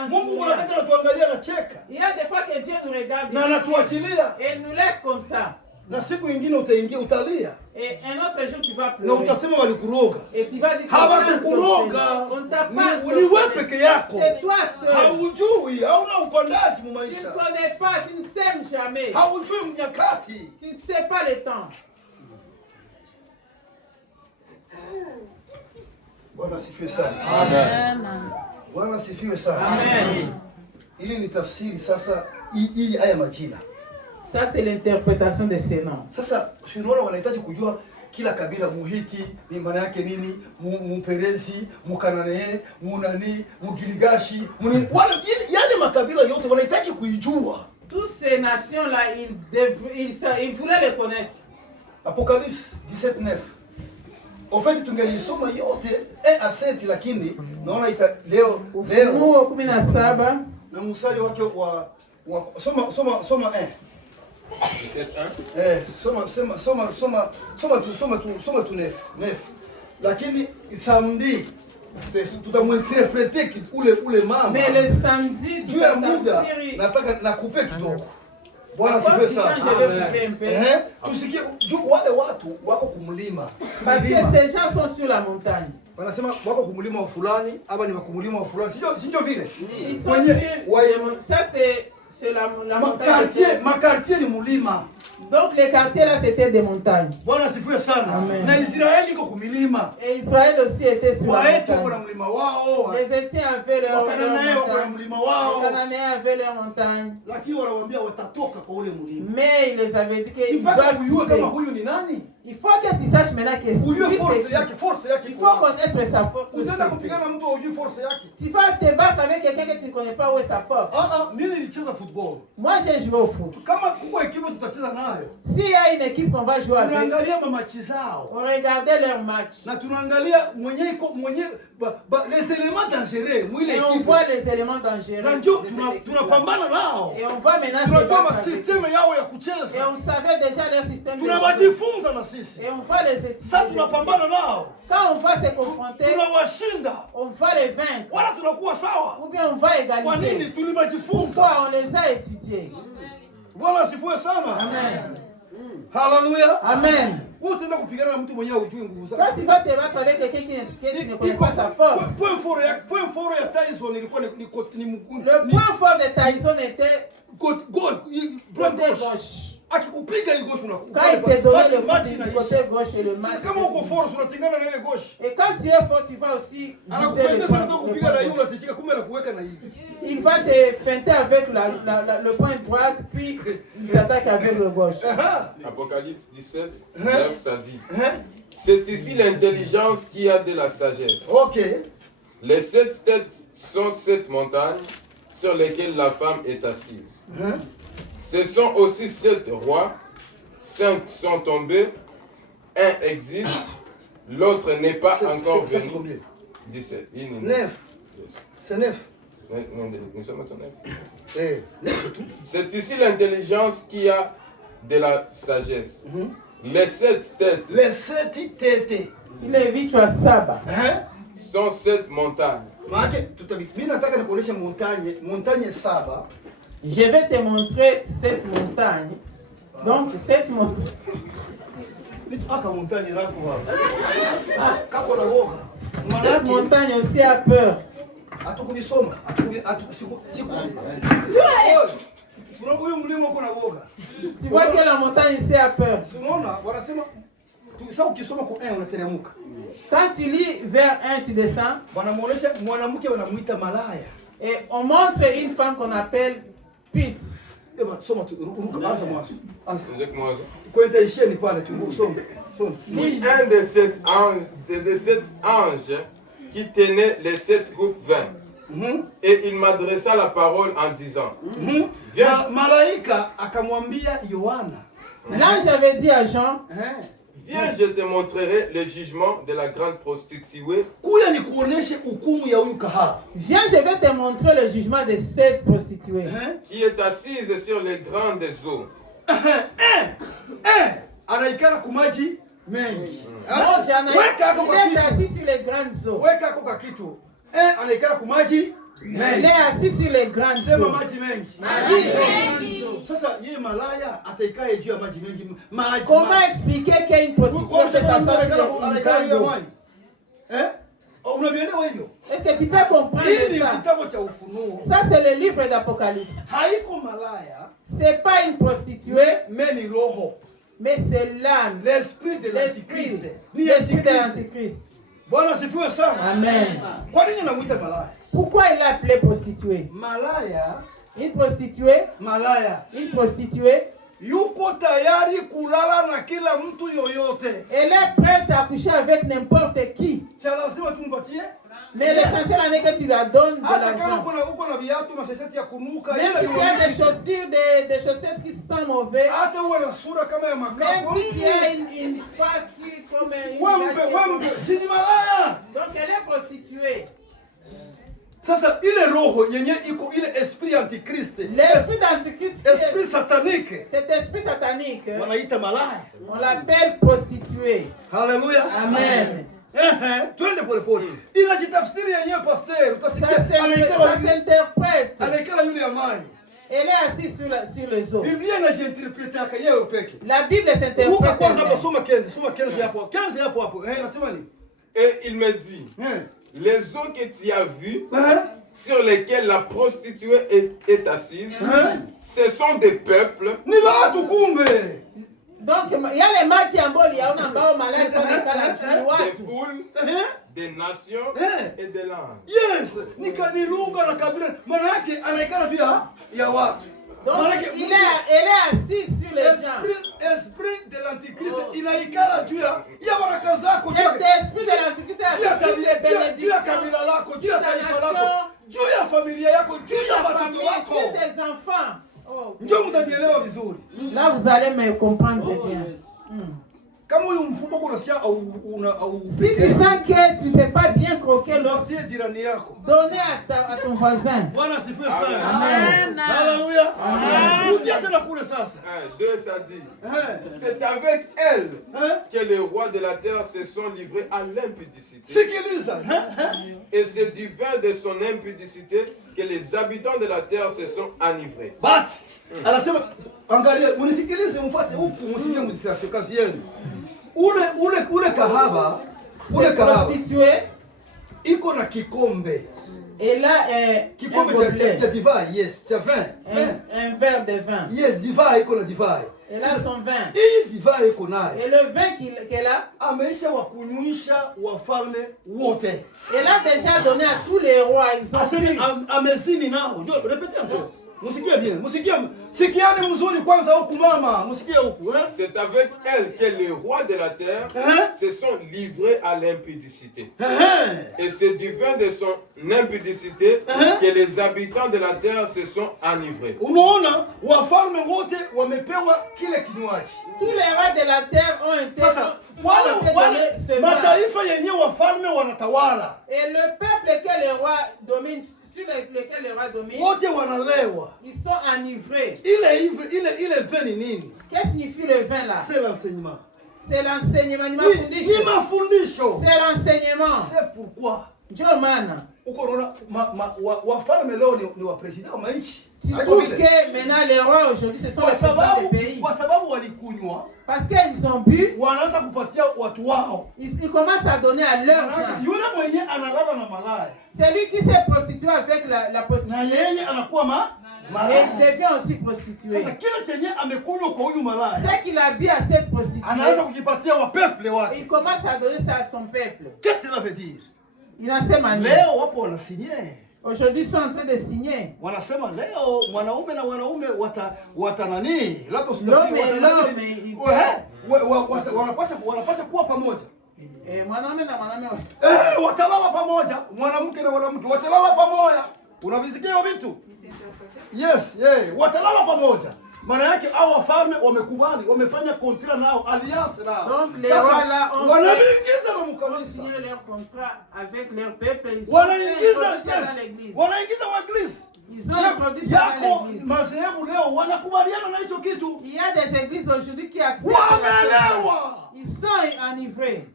Mungu kuna wakati anatuangalia na cheka. Il y a des fois que Dieu nous regarde. Na anatuachilia. Et nous laisse comme ça. Na siku nyingine utaingia utalia. Et un autre jour tu vas pleurer. Na utasema walikuroga. Et tu vas dire hawakukuroga. On t'a pas ni wewe peke yako. C'est toi seul. Haujui, hauna upandaji mu maisha. Tu ne connais pas, tu ne sèmes jamais. Haujui mnyakati. Tu ne sais pas le temps. Bwana sifiwe sana. Amen. Bwana sifiwe sana. Amen. Ili ni tafsiri sasa hii haya majina. Ça c'est l'interprétation de ces noms. Sasa tunaona wanahitaji kujua kila kabila Muhiti ni maana yake nini, Muperezi, Mukanane, Munani, Mugiligashi, yani makabila yote wanahitaji kuijua. Toutes ces nations là ils voulaient les connaître. Apocalypse 17:9. En fait tungelisoma yote 1 à 7 lakini naona leo Ufunuo 17 na mstari wake wa soma 1. Soma tu 9. Lakini samedi tutamuinterprete ule mama. Mais le samedi tu ya muda nataka nakupe kidogo. Bwana sifiwe sana. Tusikie wale watu wako kumlima. Parce que ces gens sont sur la montagne. Wanasema wako kumlima wa fulani, aba ni kumlima wa fulani. Sio vile. Ils sont sur ça c'est la montagne. Makartier ni mulima. Donc les quartiers là c'était des montagnes. Bwana sifiwe sana. Na Israeli iko kumilima. Et Israël aussi était sur la montagne. Waeti wako mlima wao. Les Étiens avaient leur montagne. Wako mlima wao. Les Cananéens avaient leur montagne. Lakini wanawaambia watatoka kwa ule mlima. Mais il les avait dit qu'ils doivent kujua kama huyu ni nani. Il faut que tu saches maintenant que force yake. Il faut connaître sa force. Unaenda kupigana mtu hujui force yake. Tu vas te battre avec quelqu'un que tu ne connais pas où est sa force. Mimi nilicheza football. Moi j'ai joué au foot. Kama kuko ekipe tutacheza nayo. S'il y a une équipe qu'on va jouer avec. Tunaangalia mamachi zao. On regardait leur match. Na tunaangalia mwenye les éléments dangereux mwile équipe. Et on voit les éléments dangereux. Na ndio tunapambana nao. Et on voit maintenant tunajua système yao ya kucheza. Et on savait déjà leur système. Tunawajifunza na sisi. Et on voit les études. Sasa tunapambana nao. Quand on va se confronter, tunawashinda. On va les vaincre. Wala tunakuwa sawa. Ou bien on va égaliser. Kwa nini tulimajifunza? Pourquoi on les a étudiés? Bwana sifiwe sana. Amen. Hallelujah. Amen. Wewe utaenda kupigana na mtu mwenyewe hujui nguvu zake. Quand tu vas te battre avec quelqu'un qui ne connaît pas sa force. Point fort ya Tyson ilikuwa ni le point fort de Tyson était côté gauche. Akikupiga hii gauche unakuwa. Quand il te donnait le côté gauche et le match. Kama uko fort unatingana na ile gauche. Et quand tu es fort tu vas aussi anakupiga sana kupiga na hiyo unatishika kumbe anakuweka na hii. Il va te feinter avec le point droite, puis il t'attaque avec le gauche. Apocalypse 17, 9, ça dit. C'est ici l'intelligence qui a de la sagesse. Ok. Les 7 têtes sont 7 montagnes sur lesquelles la femme est assise. Ce sont aussi 7 rois. 5 sont tombés. Un existe. L'autre n'est pas encore venu. 17. 9. C'est 9. Nous sommes à 9. C'est ici l'intelligence qui a de la sagesse. Les 7 têtes. Les 7 têtes. Il est vite à Saba. Sont 7 montagnes. Je vais te montrer 7 montagnes. Donc 7 montagnes. Cette montagne aussi a peur. Tu vois que la montagne ici a peur. Quand tu lis vers 1, tu descends. Et on montre une femme qu'on appelle Pit. Un des sept anges qui tenait les 7 coupes vin. Et il m'adressa la parole en disant, L'ange avait dit à Jean, viens, je te montrerai le jugement de la grande prostituée. Viens, je vais te montrer le jugement de cette prostituée. Qui est assise sur les grandes eaux. Il est assis sur les grandes eaux. Il est assis sur les grandes eaux. Comment expliquer qu'une prostituée peut s'asseoir sur une grande eau? Est-ce que tu peux comprendre ça? Ça, c'est le livre d'Apocalypse. Ce n'est pas une prostituée, mais c'est l'âme, l'esprit de l'Antichrist. L'esprit de l'Antichrist. Amen. Pourquoi il l'a appelé prostituée? Une prostituée, une prostituée, elle est prête à coucher avec n'importe qui. Mais l'essentiel est que tu la donnes de l'argent. Même si tu as des chaussettes qui sentent mauvais, même si tu as une face qui est comme une... Donc elle est prostituée. Sasa ile roho yenye iko ile esprit antichrist. L'esprit d'antichrist. Esprit satanique. Cet esprit satanique. Wanaita malaya. On l'appelle prostituée. Alléluia. Amen. Twende pole pole. Inajitafsiri yenyewe pasteur. Utasikia s'interprète. Anaikala yule amai. Elle est assise sur les eaux. Biblia inajiinterprete yake yeye peke. La Bible s'interprète. Luka kwanza soma 15 hapo. 15 hapo. Nasema nini? Et il me dit, les eaux que tu as vues, sur lesquelles la prostituée est assise, ce sont des peuples. Donc, il y a les matis en bol, il y a un ambao malade comme des foules, des nations et des langues. Yes, ni lugha na kabila. Maana yake anaikana juu ya watu. Donc, elle est assise sur les gens. Esprit de l'Antichrist inaikala juu ya baraka zako. Cet esprit de l'Antichrist est assise sur les bénédictions. Juu ya kabila lako, juu ya taifa lako, juu ya familia yako, juu ya watoto wako. Sur tes enfants. Ndio mtanielewa vizuri. Là vous allez me comprendre bien. Kama huyu mfumo unasikia au si tu sens que tu ne peux pas bien croquer l'os, jirani yako. Donnez à ton voisin. Bwana sifiwe sana. Amen. Haleluya. Amen. Rudia tena kule sasa. 2 ça dit. C'est avec elle que les rois de la terre se sont livrés à l'impudicité. Sikiliza. Et c'est du vin de son impudicité que les habitants de la terre se sont enivrés. Basi. Anasema angalia, mnisikilize mfuate huku msikie mtafute kazi yenu. Ule kahaba, prostituée iko na kikombe. Et là kikombe cha divai, yes, cha vin. Un verre de vin. Yes, divai iko na divai. Elle a son vin. Hii divai iko nayo. Et le vin qu'elle a, ameisha wakunywisha wafalme wote. Elle a déjà donné à tous les rois, ils ont bu. Amezini nao. Ndio, répétez encore. Musikia bien, sikiani mzuri kwanza huku mama, musikia huku. C'est avec elle que les rois de la terre se sont livrés à l'impudicité. Et c'est du vin de son impudicité que les habitants de la terre se sont enivrés. Unaona, wafalme wote wamepewa kile kinywaji. Tous les rois de la terre ont été mataifa yenye wafalme wanatawala. Et le peuple que les rois dominent, sur lequel les rois dominent, wote wanalewa. Ils sont enivrés. Ile vin ni nini? Qu'est-ce que signifie le vin là? C'est l'enseignement. C'est l'enseignement. C'est l'enseignement. C'est l'enseignement. C'est pourquoi Ndio maana uko unaona wafalme leo ni wa president wa nchi. Tu trouves que maintenant les rois aujourd'hui ce sont les présidents des pays. Kwa sababu walikunywa. Parce qu'ils ont bu. Wanaanza kupatia watu wao. Ils commencent à donner à leurs gens. Yule mwenye analala na malaya. Celui qui s'est prostitué avec la prostituée. Na yeye anakuwa et il devient aussi prostitué. Sasa kile chenye amekunywa kwa huyu malaya. Ce qu'il a bu à cette prostituée. Anaanza kujipatia wa peuple wake. Il commence à donner ça à son peuple. Qu'est-ce que cela veut dire? Il a ces manières. Leo wapo wanasigner. Aujourd'hui, ils sont en train de signer. Wanasema leo mwanaume na mwanaume watanani labda wanapaswa kuwa pamoja. Mwanaume na mwanaume watalala pamoja, mwanamke na mwanamke watalala pamoja. Unavisikia vitu? Yes, watalala pamoja. Maana yake hao wafalme wamekubali, wamefanya contrat nao, alliance nao. Donc les rois là ont wanaingiza na mkanisa. Signé leur contrat avec leur peuple. Wanaingiza wa église. Ils ont introduit ça dans l'église. Madhehebu leo wanakubaliana na hicho kitu. Il y a des églises aujourd'hui qui acceptent. Wameelewa. Ils sont enivrés.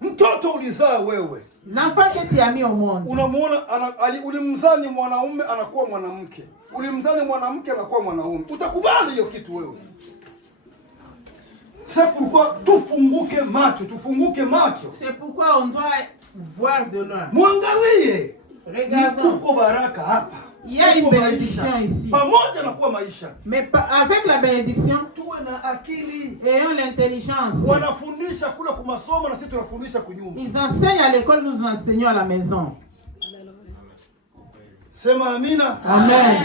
Mtoto ulizaa wewe. L'enfant que tu as mis au monde. Unamuona ulimzani mwanaume anakuwa mwanamke. Ulimzani mwanamke anakuwa mwanaume. Utakubali hiyo kitu wewe? C'est pourquoi tufunguke macho. C'est pourquoi on doit voir de loin. Muangalie. Regardons. Kuko baraka hapa. Il y a une bénédiction ici. Pamoja na kuwa maisha. Mais avec la bénédiction, tuwe na akili. Ayons l'intelligence. Wanafundisha kula kwa masomo na sisi tunafundisha kunyumba. Ils enseignent à l'école, nous enseignons à la maison. Sema amina. Amen.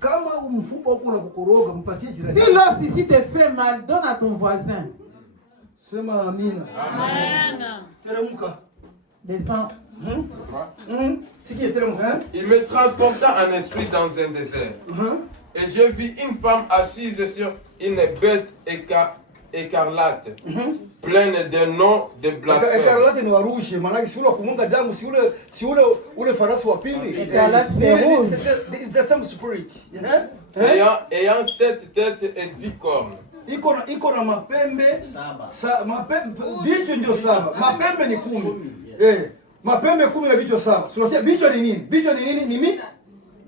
Kama mfupa uko na kukoroga mpatie jirani. Si l'os ici te fait mal, donne à ton voisin. Sema amina. Amen. Teremka. Descends. Il me transporta en esprit dans un désert. Et je vis une femme assise sur une bête écarlate, pleine de noms de blasphème. Écarlate ni rouge, maana si ule kumunga damu si ule farasi wa pili. Écarlate c'est rouge. It's the same spirit. Ayant 7 têtes et 10 cornes. Iko na mapembe saba. Vichwa ndio saba. Mapembe ni 10. Mapembe 10 na vichwa 7. Tunasema vichwa ni nini? Vichwa ni nini?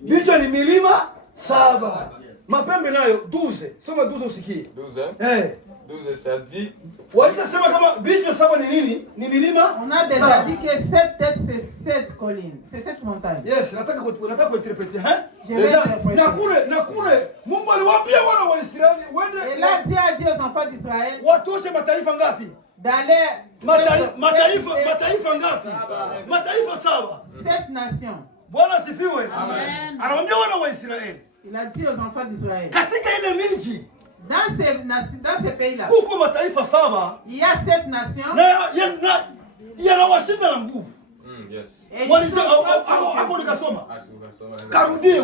Vichwa ni milima 7. Mapembe nayo 12. Soma 12 usikie. 12 ça dit. Walisema kama vichwa 7 ni nini? Ni milima. On a déjà dit que 7 têtes c'est 7 collines, c'est 7 montagnes. Yes, nataka kuinterpreter, Je vais interpréter. Na kule Mungu aliwaambia wana wa Israeli wende. Et là Dieu a dit aux enfants d'Israël, watoshe mataifa ngapi? D'aller mataifa ngapi? Mataifa 7. 7 nations. Bwana sifiwe. Amen. Anawaambia wana wa Israeli. Il a dit aux enfants d'Israël. Katika ile miji dans ces pays-là, kuko mataifa 7. il y a 7 nations. Na yanawashinda na nguvu. Yes. Walisema hapo nikasoma. Karudie.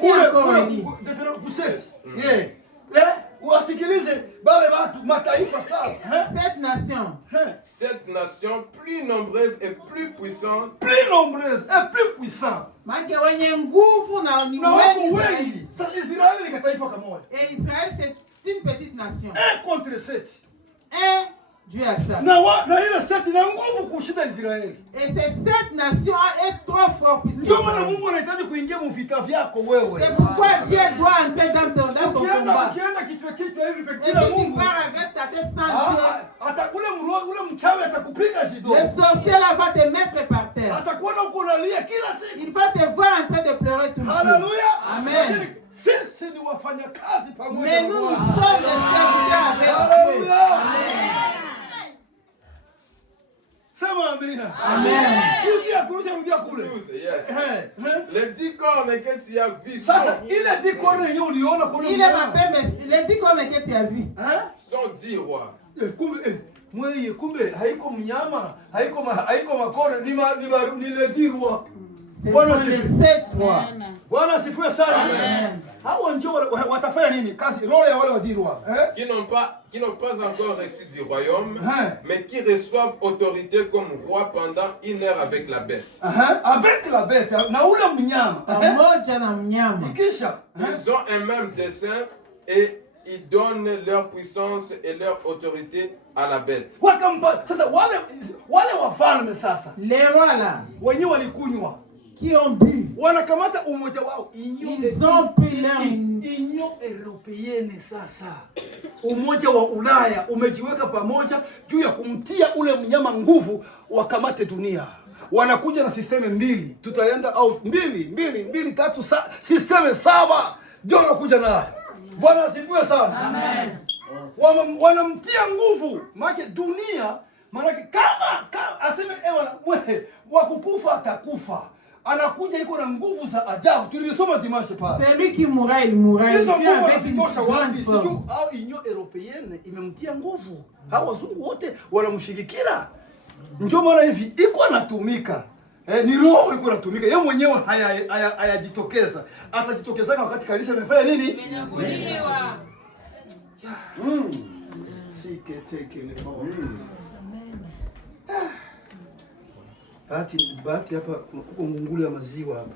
Kule kuseti. Wasikilize bale watu mataifa 7. 7 nations. 7 nations plus nombreuses et plus puissantes. Make wenye nguvu na ni wengi. Sasa Israeli ni taifa kamoja. Et Israël c'est une petite nation. 1 contre 7. Dieu a ça. Na ile 7 na nguvu kushinda Israeli. Et ces 7 nations est 3 fois plus. Ndio maana Mungu anahitaji kuingia mvita vyako wewe. C'est pourquoi Dieu doit entrer dans ton combat. Ukienda kichwa hivi Et si tu pars avec ta tête sans Dieu, hata ule mchawi atakupiga jido. le sorcier là va te mettre par terre. Atakuona uko unalia kila siku. Il va te voir en train de pleurer tout le temps. Hallelujah. Amen. Sisi ni wafanyakazi pamoja. Mais nous sommes des serviteurs avec Dieu. Amen. Sema amina. Amen. Rudia kule. Les 10 cornes que tu as vues. Sasa ile 10 cornes yenyewe uliona kwa nini? Il est ma père, les 10 cornes que tu as vu. Sont 10 rois. Kumbe haiko mnyama, haiko makore ni le 10 rois. Ce sont les 7 rois. Bwana asifiwe sana. Amen. Hao ndio watafanya nini? Kazi role ya wale wa 10 rois, qui n'ont pas encore reçu du royaume, mais qui reçoivent autorité comme roi pendant 1 heure avec la bête. Avec la bête, na ule mnyama. Pamoja na mnyama. Ikisha, ils ont un même dessein et ils donnent leur puissance et leur autorité à la bête. Sasa wale wafalme sasa. Les rois là. Wenye walikunywa. Qui ont bu. Wanakamata umoja wao. Ils ont pris leur Union Européenne sasa. Umoja wa Ulaya umejiweka pamoja juu ya kumtia ule mnyama nguvu wakamate dunia. Wanakuja na sisteme mbili. Tutaenda au mbili, tatu, sisteme 7. Ndio wanakuja nayo. Bwana asifiwe sana. Amen. Wanamtia nguvu. Maana dunia, maana kama aseme wakukufa atakufa. Anakuja iko na nguvu za ajabu. Tulisoma dimanche pale. Celui qui mourra, il mourra. Hizo nguvu zinatosha wapi? Sijui au Union Européenne imemtia nguvu. Hao wazungu wote wanamshigikira. Ndio maana hivi iko anatumika. Ni roho iko anatumika. Yeye mwenyewe hayajitokeza. Atajitokeza wakati kanisa imefanya nini? Imenakuliwa. Bahati hapa kuko ngunguli ya maziwa hapa.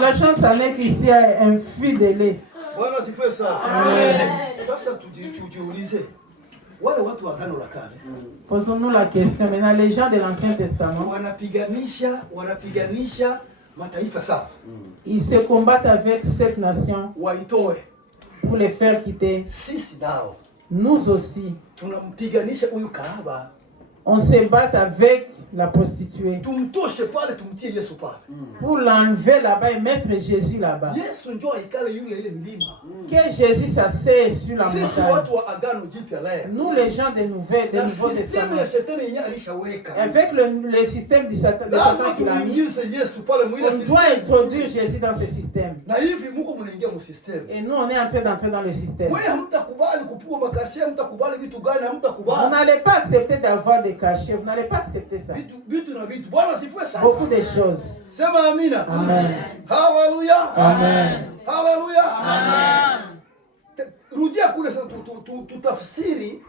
La chance avec ici un fil de lait. Bwana sifiwe sana. Amen. Sasa tujiulize. Wale watu wa Agano la Kale. Posons-nous la question maintenant, les gens de l'Ancien Testament. Wanapiganisha mataifa saba. Ils se combattent avec 7 nations Waitoe. pour les faire quitter. Sisi nao Nous aussi. tunampiganisha huyu kahaba. On se bat avec la prostituée. Tumtoshe pale tumtie Yesu pale. Pour l'enlever là-bas et mettre Jésus là-bas. Yesu njoo aikale yule ile milima. Que Jésus s'asseye sur la Sisi montagne. watu wa Agano Jipya leo. Nous les gens des nouvelles, des nouveaux testaments. Ya shetani yenyewe alishaweka. Avec le système de Satan qu'il a mis, Yesu pale mwile on system. doit introduire Jésus dans ce système. Na hivi mko mnaingia mu system. Et nous on est en train d'entrer dans le système. Wewe hamtakubali kupigwa makashia, hamtakubali vitu gani, Vous hamtakubali. n'allez pas accepter d'avoir des cachets, vous n'allez pas accepter ça. Vitu na vitu. Bwana sifiwe sana. Beaucoup de choses. Sema amina. Amen. Hallelujah. Amen. Hallelujah. Amen. Rudia kule sasa tutafsiri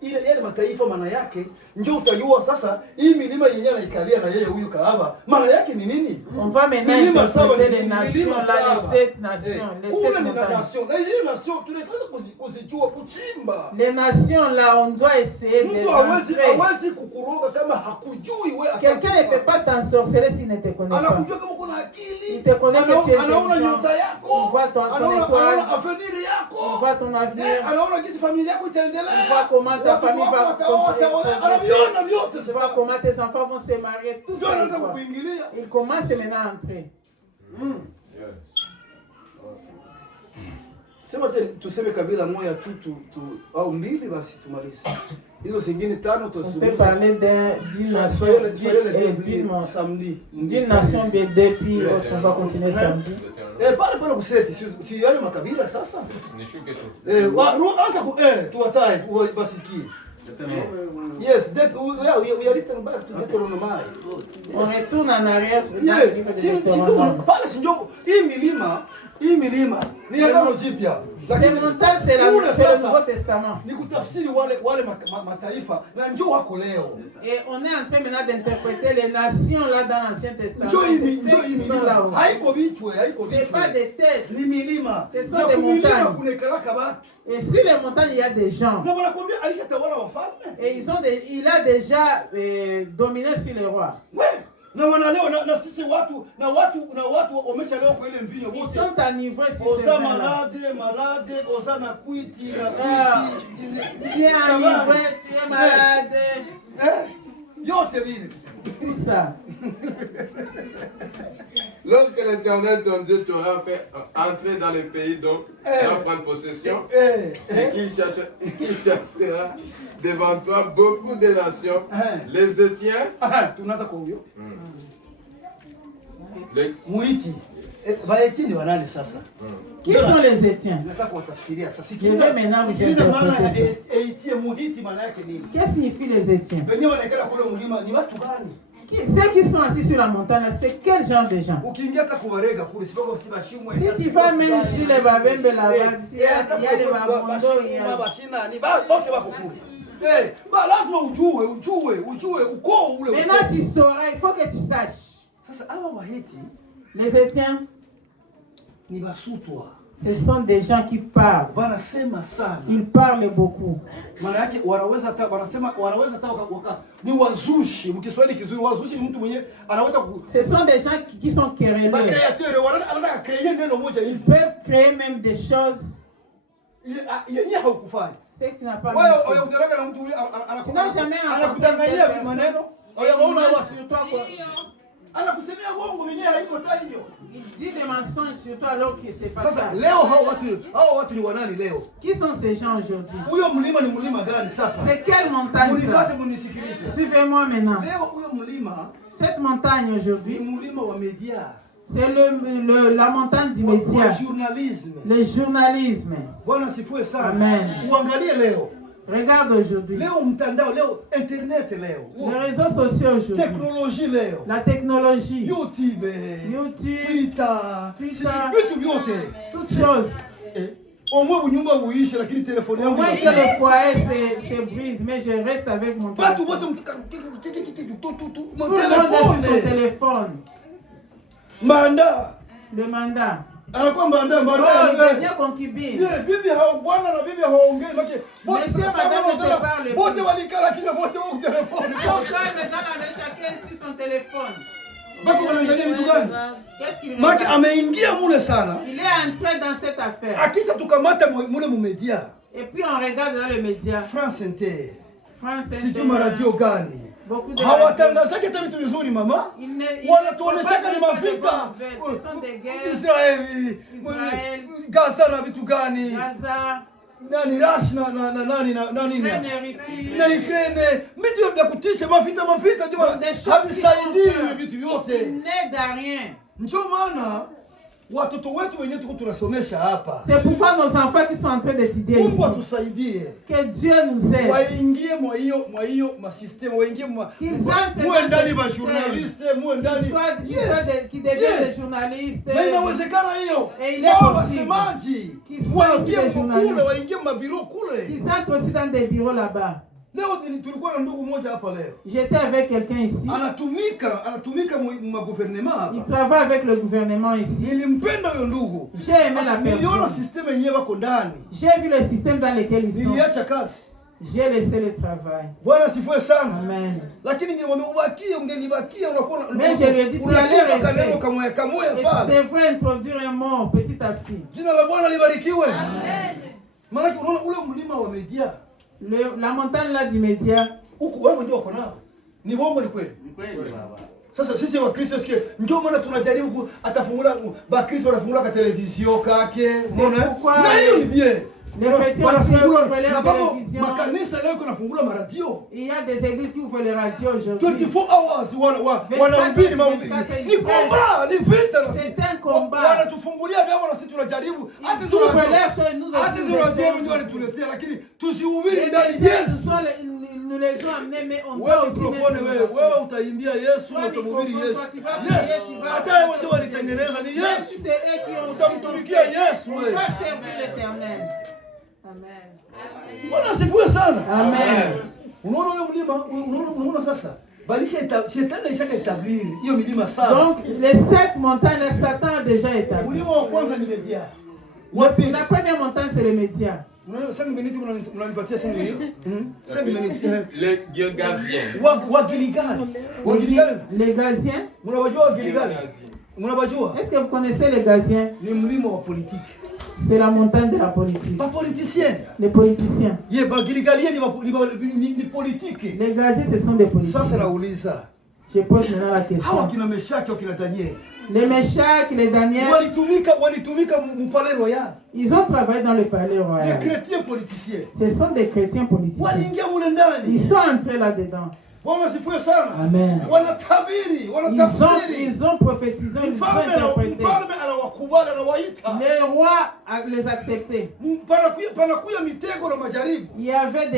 ile yale mataifa maana yake njoo utajua sasa hii milima yenyewe anaikalia na yeye huyu kahaba maana yake ni nini? On va maintenant interpréter les nations là, les 7 nations, les 7 nations. Na hizi nations tunataka kuzijua kuchimba. Les nations là, on doit essayer de Mtu hawezi kukuroga kama hakujui wewe. Quelqu'un ne peut pas t'ensorceler s'il ne te connaît pas. Anakujua kama uko na akili. Il te connaît que tu es intelligent. Anaona nyota yako. Il voit ton étoile. Anaona avenir yako. Il voit ton avenir. Anaona jinsi familia yako itaendelea. Il voit comment ta famille va progresser. Il voit comment tes enfants vont se marier. Tout ça. Il commence maintenant à entrer. Sema tuseme kabila moja tu au mbili basi tumalize. Hizo zingine 5 On peut parler d'une nation, d'une nation B2 puis autre. On va continuer samedi. Pale kuseti si yale makabila sasa. Nishuke tu. Anza tuwatae basikie. Yes, we are written back to Deuteronomy. On retourne en arrière sur le livre de Deutéronome. Pale si ndio hii milima ni Agano Jipya. Ces montagnes c'est le Nouveau Testament. Ni kutafsiri wale mataifa na njoo wako leo. Et on est en train maintenant d'interpréter les nations là dans l'Ancien Testament. Haiko vichwe. C'est pas des têtes. Ni milima. Ce sont des montagnes. Kunekalaka watu. Et sur les montagnes il y a des gens. Na wanakwambia alishatawala wafalme. Et il a déjà dominé sur les rois. Ouais. Na wanaleo na sisi watu wamesha leo kwa ile mvinyo wote. Ils sont à niveau sur ce vin. Malade, osa na kuiti. Tu es enivré, tu es malade. Yote vile. Tout ça. Lorsque l'Éternel ton Dieu t'aura fait entrer dans le pays dont tu vas prendre possession, et qu'il chassera devant toi beaucoup de nations, les Étiens, qui sont les Étiens? Je vais maintenant vous interpréter ça. Qu'est-ce que signifie les Étiens? Ceux qui sont assis sur la montagne, c'est quel genre de gens? Si tu vas même chez les Babembe là-bas, il y a les Babondo, il y a... Maintenant tu sauras, il faut que tu saches. Les Étiens, Ce sont des gens qui parlent. Wanasema sana. Ils parlent beaucoup. Maana yake wanaweza ni wazushi. Mkiswahili kizuri wazushi ni mtu mwenye anaweza Ce sont des gens qui sont querelleurs. Anataka créer neno moja hivi. Ils peuvent créer même des choses. Yenye haukufanya. C'est que tu n'as pas. Wewe unataka na mtu anakudanganyia maneno. Unaona watu. Anakusemea uongo mwenyewe haiko hivyo. Il dit des mensonges sur toi alors que c'est pas ça. ça. Leo hao watu ni wanani leo? Qui sont ces gens aujourd'hui? Huyo mlima ni mlima gani sasa? C'est quelle montagne? Unifuate munisikilize. Suivez-moi maintenant. Leo huyo mlima, cette montagne aujourd'hui, ni mlima wa media. C'est la montagne du média. Le journalisme. Le journalisme. Bwana sifiwe sana. Amen. Uangalie leo. Regarde aujourd'hui. Leo mtandao, leo internet leo. Les réseaux sociaux aujourd'hui. Technologie leo. La technologie. YouTube. Twitter. Vitu vyote. Toutes choses. Au moins bunyumba uishe lakini telefoni yangu. Au moins que le foyer se brise mais je reste avec mon téléphone. Tout le monde est sur son téléphone. Mandat. Le mandat. Anakuwa mandat. Oh, il devient concubine. Bibi hao bwana na bibi haongei maki. Monsieur madame ne se parle. Bote walikala kile bote wako telefoni. Son calme dans la main chacun sur son téléphone. Bako wanaangalia vitu gani? Qu'est-ce qu'il Maki ameingia mule sana. Il est entré dans cette affaire. Akisa tukamata mule mu media. Et puis on regarde dans le média. France Inter. France Inter. Sijuma radio gani? Hawatangazake hata vitu vizuri mama. Wanatuonesha ni mavita. Israeli, Gaza na vitu gani? Gaza. Nani Rush nani na Ukraine. Vitu vya kutisha mavita ndio havisaidii vitu vyote. N'aide à rien. Ndio maana watoto wetu wenyewe tuko tunasomesha hapa. C'est pourquoi nos enfants qui sont en train d'étudier ici. Mungu atusaidie. Que Dieu nous aide. Waingie mwa hiyo système, waingie ndani wa journaliste, ndani qui deviennent des journalistes. Na inawezekana hiyo. Et il est possible. Wasemaji. Waingie kule, waingie mabiro kule. Ils entrent aussi dans des bureaux là-bas. Leo tulikuwa na ndugu mmoja hapa leo. J'étais avec quelqu'un ici. Anatumika mu gouvernement hapa. Il travaille avec le gouvernement ici. Nilimpenda huyo ndugu. J'ai aimé la personne. Niliona système yenyewe wako ndani. J'ai vu le système dans lequel ils sont. Niliacha kazi. J'ai laissé le travail. Bwana sifiwe sana. Amen. Lakini ngine ungelibakia unakuwa. Mais je lui ai dit tu allais rester. Et tu devrais introduire un mot petit à petit. Jina la Bwana libarikiwe. Amen. Maana unaona ule mlima wa media. La montagne là du média. Huku wewe ndio uko nao. Ni bongo ni kweli? Ni kweli baba. Sasa sisi wa Kristo sikie ndio maana tunajaribu atafungula ba Kristo wanafungula ka television kake. Unaona? Na hiyo ni bien. Les chrétiens ouvrent leur télévision. Makanisa leo kunafungula maradio. Il y a des églises qui ouvrent les radios aujourd'hui. 24 hours wanahubiri mahubiri. Ni combat, ni vita. C'est un combat. Wanatufungulia vyao na sisi tunajaribu. Hata ndio wanatuletea lakini tusihubiri ndani Yesu. Nous les ont amenés mais on doit aussi wewe utaimbia Yesu na utamhubiri Yesu. Yesu. Hata wewe ndio walitengeneza ni Yesu. Utamtumikia Yesu wewe. On va servir l'Éternel. Amen. Bwana sifiwe sana. Amen. Unaona huyo mlima, unaona sasa. Balisha shetani ishaka etablir hiyo milima saba. Donc les 7 montagnes Satan a déjà établi. Mlima wa kwanza ni media. La première montagne c'est le média. Unaona 5 minutes unanipatia 5 minutes. 5 minutes. Les Gilgasiens. Wa Gilgal. Les Gaziens. Mnawajua Gilgal? Mnawajua? Est-ce que vous connaissez les Gaziens? Ni mlima wa politique. C'est la montagne de la politique. Pas politicien. Les politiciens. Ye ba Gilgalien ni politique. Les Gaziens ce sont des politiciens. Sasa nauliza. Je pose maintenant la question. Hawa kina Meshaki au kina Daniel. Les Meshach, les Daniel. Walitumika mu palais royal. Ils ont travaillé dans le palais royal. Les chrétiens politiciens. Ce sont des chrétiens politiciens. Waliingia mule ndani. Ils sont entrés là-dedans. Bwana sifiwe sana. Amen. Wanatabiri, wanatafsiri. Ils ont prophétisé, ils ont interprété. Mfalme anawakubali, anawaita. Les rois les acceptaient. Panakuya mitego na majaribu. Il y avait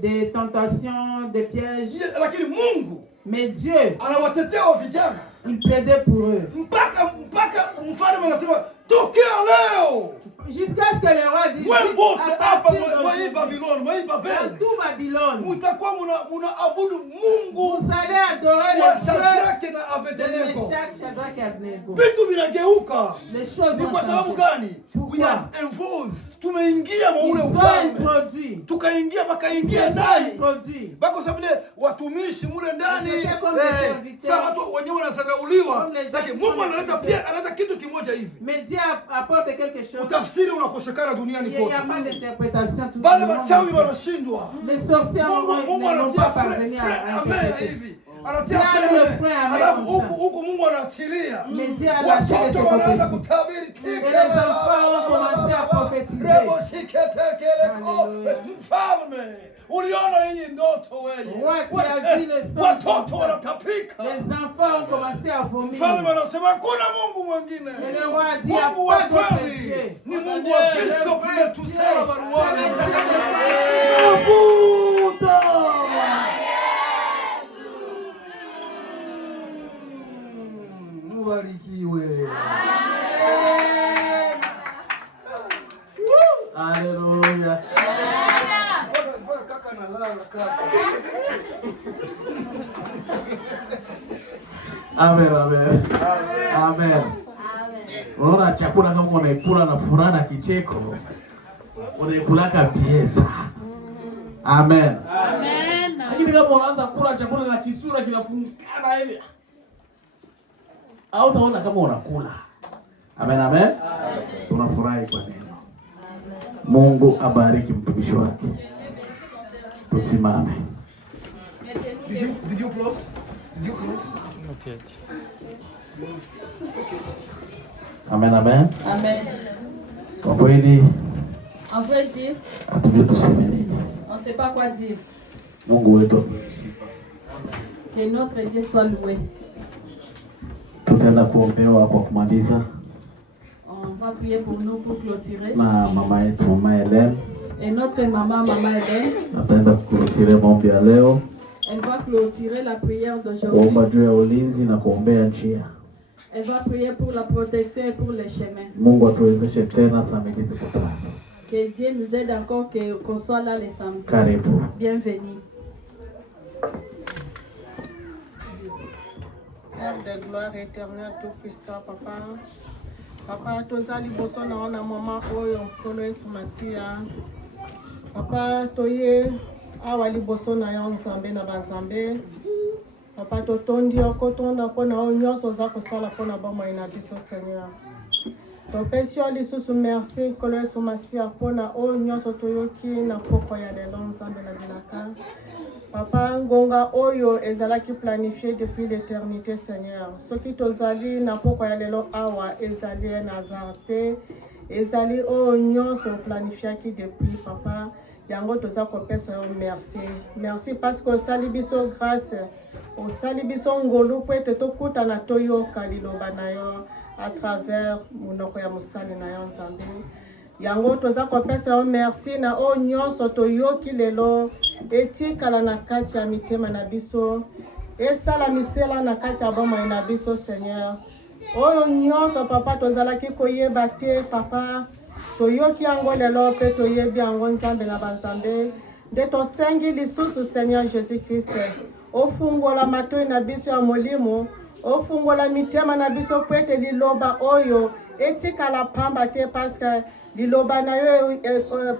des tentations, des pièges. Lakini Mungu, mais Dieu, anawatetea wa vijana. Il plaidait pour eux. Mpaka mfalme anasema kutokea leo jusqu'à ce que le roi dise tout Babylone, muna abudu Mungu vous allez adorer le Shadraka na Dieu de Abednego. Meshach, Shadrach et Abednego. Vitu vinageuka. Les choses Ni vont kwa sababu changer. gani? Pourquoi? We have involved. Tumeingia mwa ule Ils sont ufalme. introduits. Tukaingia Ils bakaingia sont ndani. introduits. Bako sabile watumishi mule ndani. C'était comme des serviteurs. Sasa watu wenyewe wanazarauliwa. Comme les gens Lakini qui Mungu sont analeta les pia analeta kitu kimoja hivi. Mais Dieu apporte quelque chose. Utafsiri unakosekana duniani Il n'y kote. a pas d'interprétation. Tout Bale le monde. wachawi wanashindwa. Les sorciers n'ont pas parvenu à interpréter. hivi. Dieu a mis le frein à mettre comme ça. Huku Mungu anaachilia. Mais Dieu a lâché les Watoto wanaanza prophéties. kutabiri. Et les enfants ont commencé à prophétiser. Mfalme, uliona hii ndoto wewe. Roi, tu as vu le son. Watoto wanatapika. Les enfants ont commencé à vomir. Mfalme anasema hakuna Mungu mwingine. Et le roi a dit, il n'y a Mungu wa pas d'autre kweli Dieu. ni Mungu wa Bishop Metusela Baruani. C'est le Dieu de Mafuta. Mubarikiwe. Haleluya. Kaka nalala kaka. Amen, amen. Amen. Unaona chakula kama unaikula na furaha na kicheko, unaikulaka piesa. Amen. Amen. Lakini kama unaanza kula chakula na kisura kinafungana hivi, au utaona kama unakula. Amen, amen. Tunafurahi kwa neno. Mungu abariki mtumishi wake. Tusimame. Did you close? Did you close? Amen, amen. Amen. Kwa kweli En vrai dire, hatujui tuseme nini. on ne sait pas quoi dire. Mungu wetu apewe sifa. Que notre Dieu soit loué. Tutaenda kuombewa kwa kumaliza On va prier pour nous pour clôturer. na mama yetu mama Helen. Et notre maman Hélène, Ataenda kukurutilia maombi ya leo, elle va clôturer la prière d'aujourd'hui. kuomba juu ya ulinzi na kuombea njia. Elle va prier pour la protection et pour les chemins. Mungu atuwezeshe tena samedi tukutane. Que Dieu nous aide encore qu'on soit là les samedis. Karibu. Bienvenue. Père de gloire éternelle, tout-puissant, papa. Papa, tozali boso na ona mama oyo nkolo Yesu Masiya. Papa, toye awa liboso na yo nzambe na banzambe. Papa, totondi yo kotonda mpona oyo nyonso oza kosala mpona bomoi na biso, Seigneur. Topesi yo lisusu merci nkolo Yesu Masiya mpona oyo nyonso toyoki na poko ya lelo nzambe na bilaka. Papa, ngonga oyo ezalaki planifié depuis l'éternité, Seigneur. Soki tozali na poko ya lelo awa ezali nazarte, ezali oyo nyonso planifiaki depuis, papa. Yango toza kopesa yo merci. Merci parce que osali biso grâce, osali biso ngolu po ete tokutana toyoka liloba na yo à travers monoko ya mosali na yo nzambe. Yango toza kopesa yo merci na o nyonso toyoki lelo etikala na kati ya mitema na biso, esala misela na kati ya bomoi na biso, Seigneur. Oyo nyonso papa tozalaki koyeba te, papa toyoki yango lelo pe toyebi yango nzambe na banzambe. Nde tosengi lisusu, Seigneur Jésus-Christ, ofungola matoi na biso ya molimo, ofungola mitema na biso po ete liloba oyo etikala pamba te, parce que liloba na yo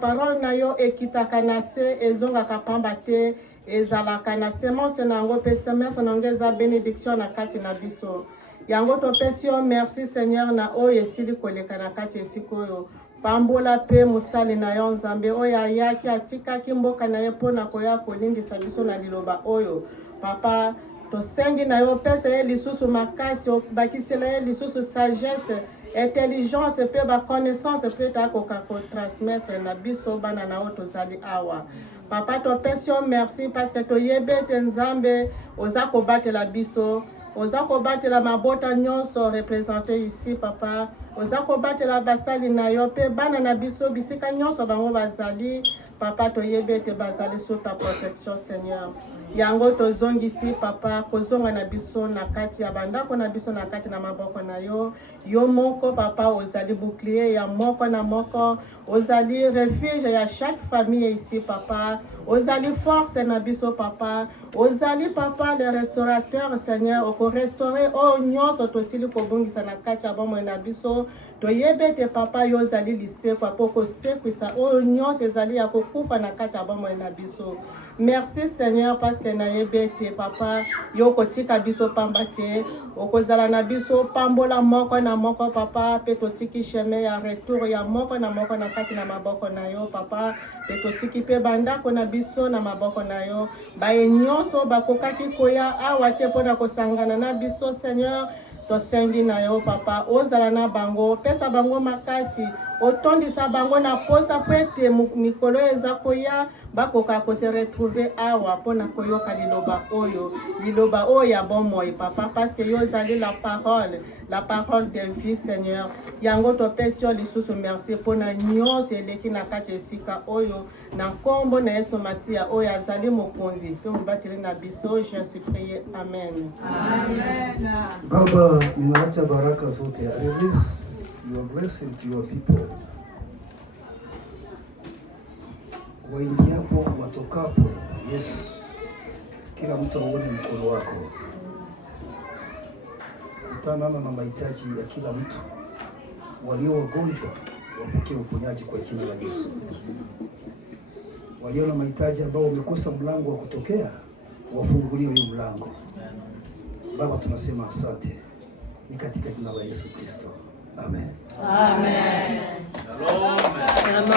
parole na yo ekitaka na se ezongaka pamba te, ezalaka na semence na yango pe semence na yango eza bénédiction na kati na biso. Yango topesi yo merci, Seigneur, na oyo esili koleka na kati esika oyo. Pambola pe musali na yo nzambe oyo ayaki atikaki mboka na ye mpona koya kolindisa biso na liloba oyo. Papa, tosengi na yo pesa ye lisusu makasi, bakisela ye lisusu sagesse, intelligence pe ba connaissance pe ta koka ko transmettre na biso bana na oto zali awa. Papa, topesi yo merci parce que toyebe te nzambe oza kobatela biso, oza kobatela mabota nyonso représenté ici, papa. Oza kobatela basali na yo pe bana na biso bisika nyonso bango bazali, papa toyebe te bazali sous ta protection, Seigneur. yango tozongisi papa kozonga na biso na kati ya bandako na biso na kati na maboko na yo. Yo moko papa ozali bouclier ya moko na moko, ozali refuge ya chaque famille ici papa, ozali force na biso papa, ozali papa le restaurateur Seigneur, oko restaurer o nyonso tosili kobongisa na kati ya bomoi na biso. Toyebete papa yo ozali lisekwa poko sekwisa o nyonso ezali ya kokufa na kati ya bomoi na biso. Merci Seigneur parce que na yebete papa yo kotika biso pamba te, okozala na biso pambola moko na moko papa, pe totiki chemin ya retour ya moko na moko na kati na maboko na yo papa, pe totiki pe bandako na biso na maboko na yo. Baye nyonso bakokaki koya awa te pona kosangana na biso Seigneur, tosengi na yo papa, ozala na bango, pesa bango makasi, otondisa bango na posa pete mikolo eza koya bakoka ko se retrouver awa pona koyoka liloba oyo ya bomoi papa, parce que yo ozali la parole de vie Seigneur. Yango topesi yo lisusu merci pona nyonso eleki na kati esika oyo na nkombo na Yesu Masiya oyo azali mokonzi pe mobateli na biso. Je suis prié, amen. Amen. Baba, ninaacha baraka zote. I release your blessing to your people. Waingiapo watokapo, Yesu, kila mtu aone mkono wako. Kutanana na mahitaji ya kila mtu. Walio wagonjwa wapokee uponyaji kwa jina la Yesu. Walio na mahitaji ambao wamekosa mlango wa kutokea, wafungulie huyo mlango. Baba, tunasema asante. Ni katika jina la Yesu Kristo. Amen. Amen. Shalom.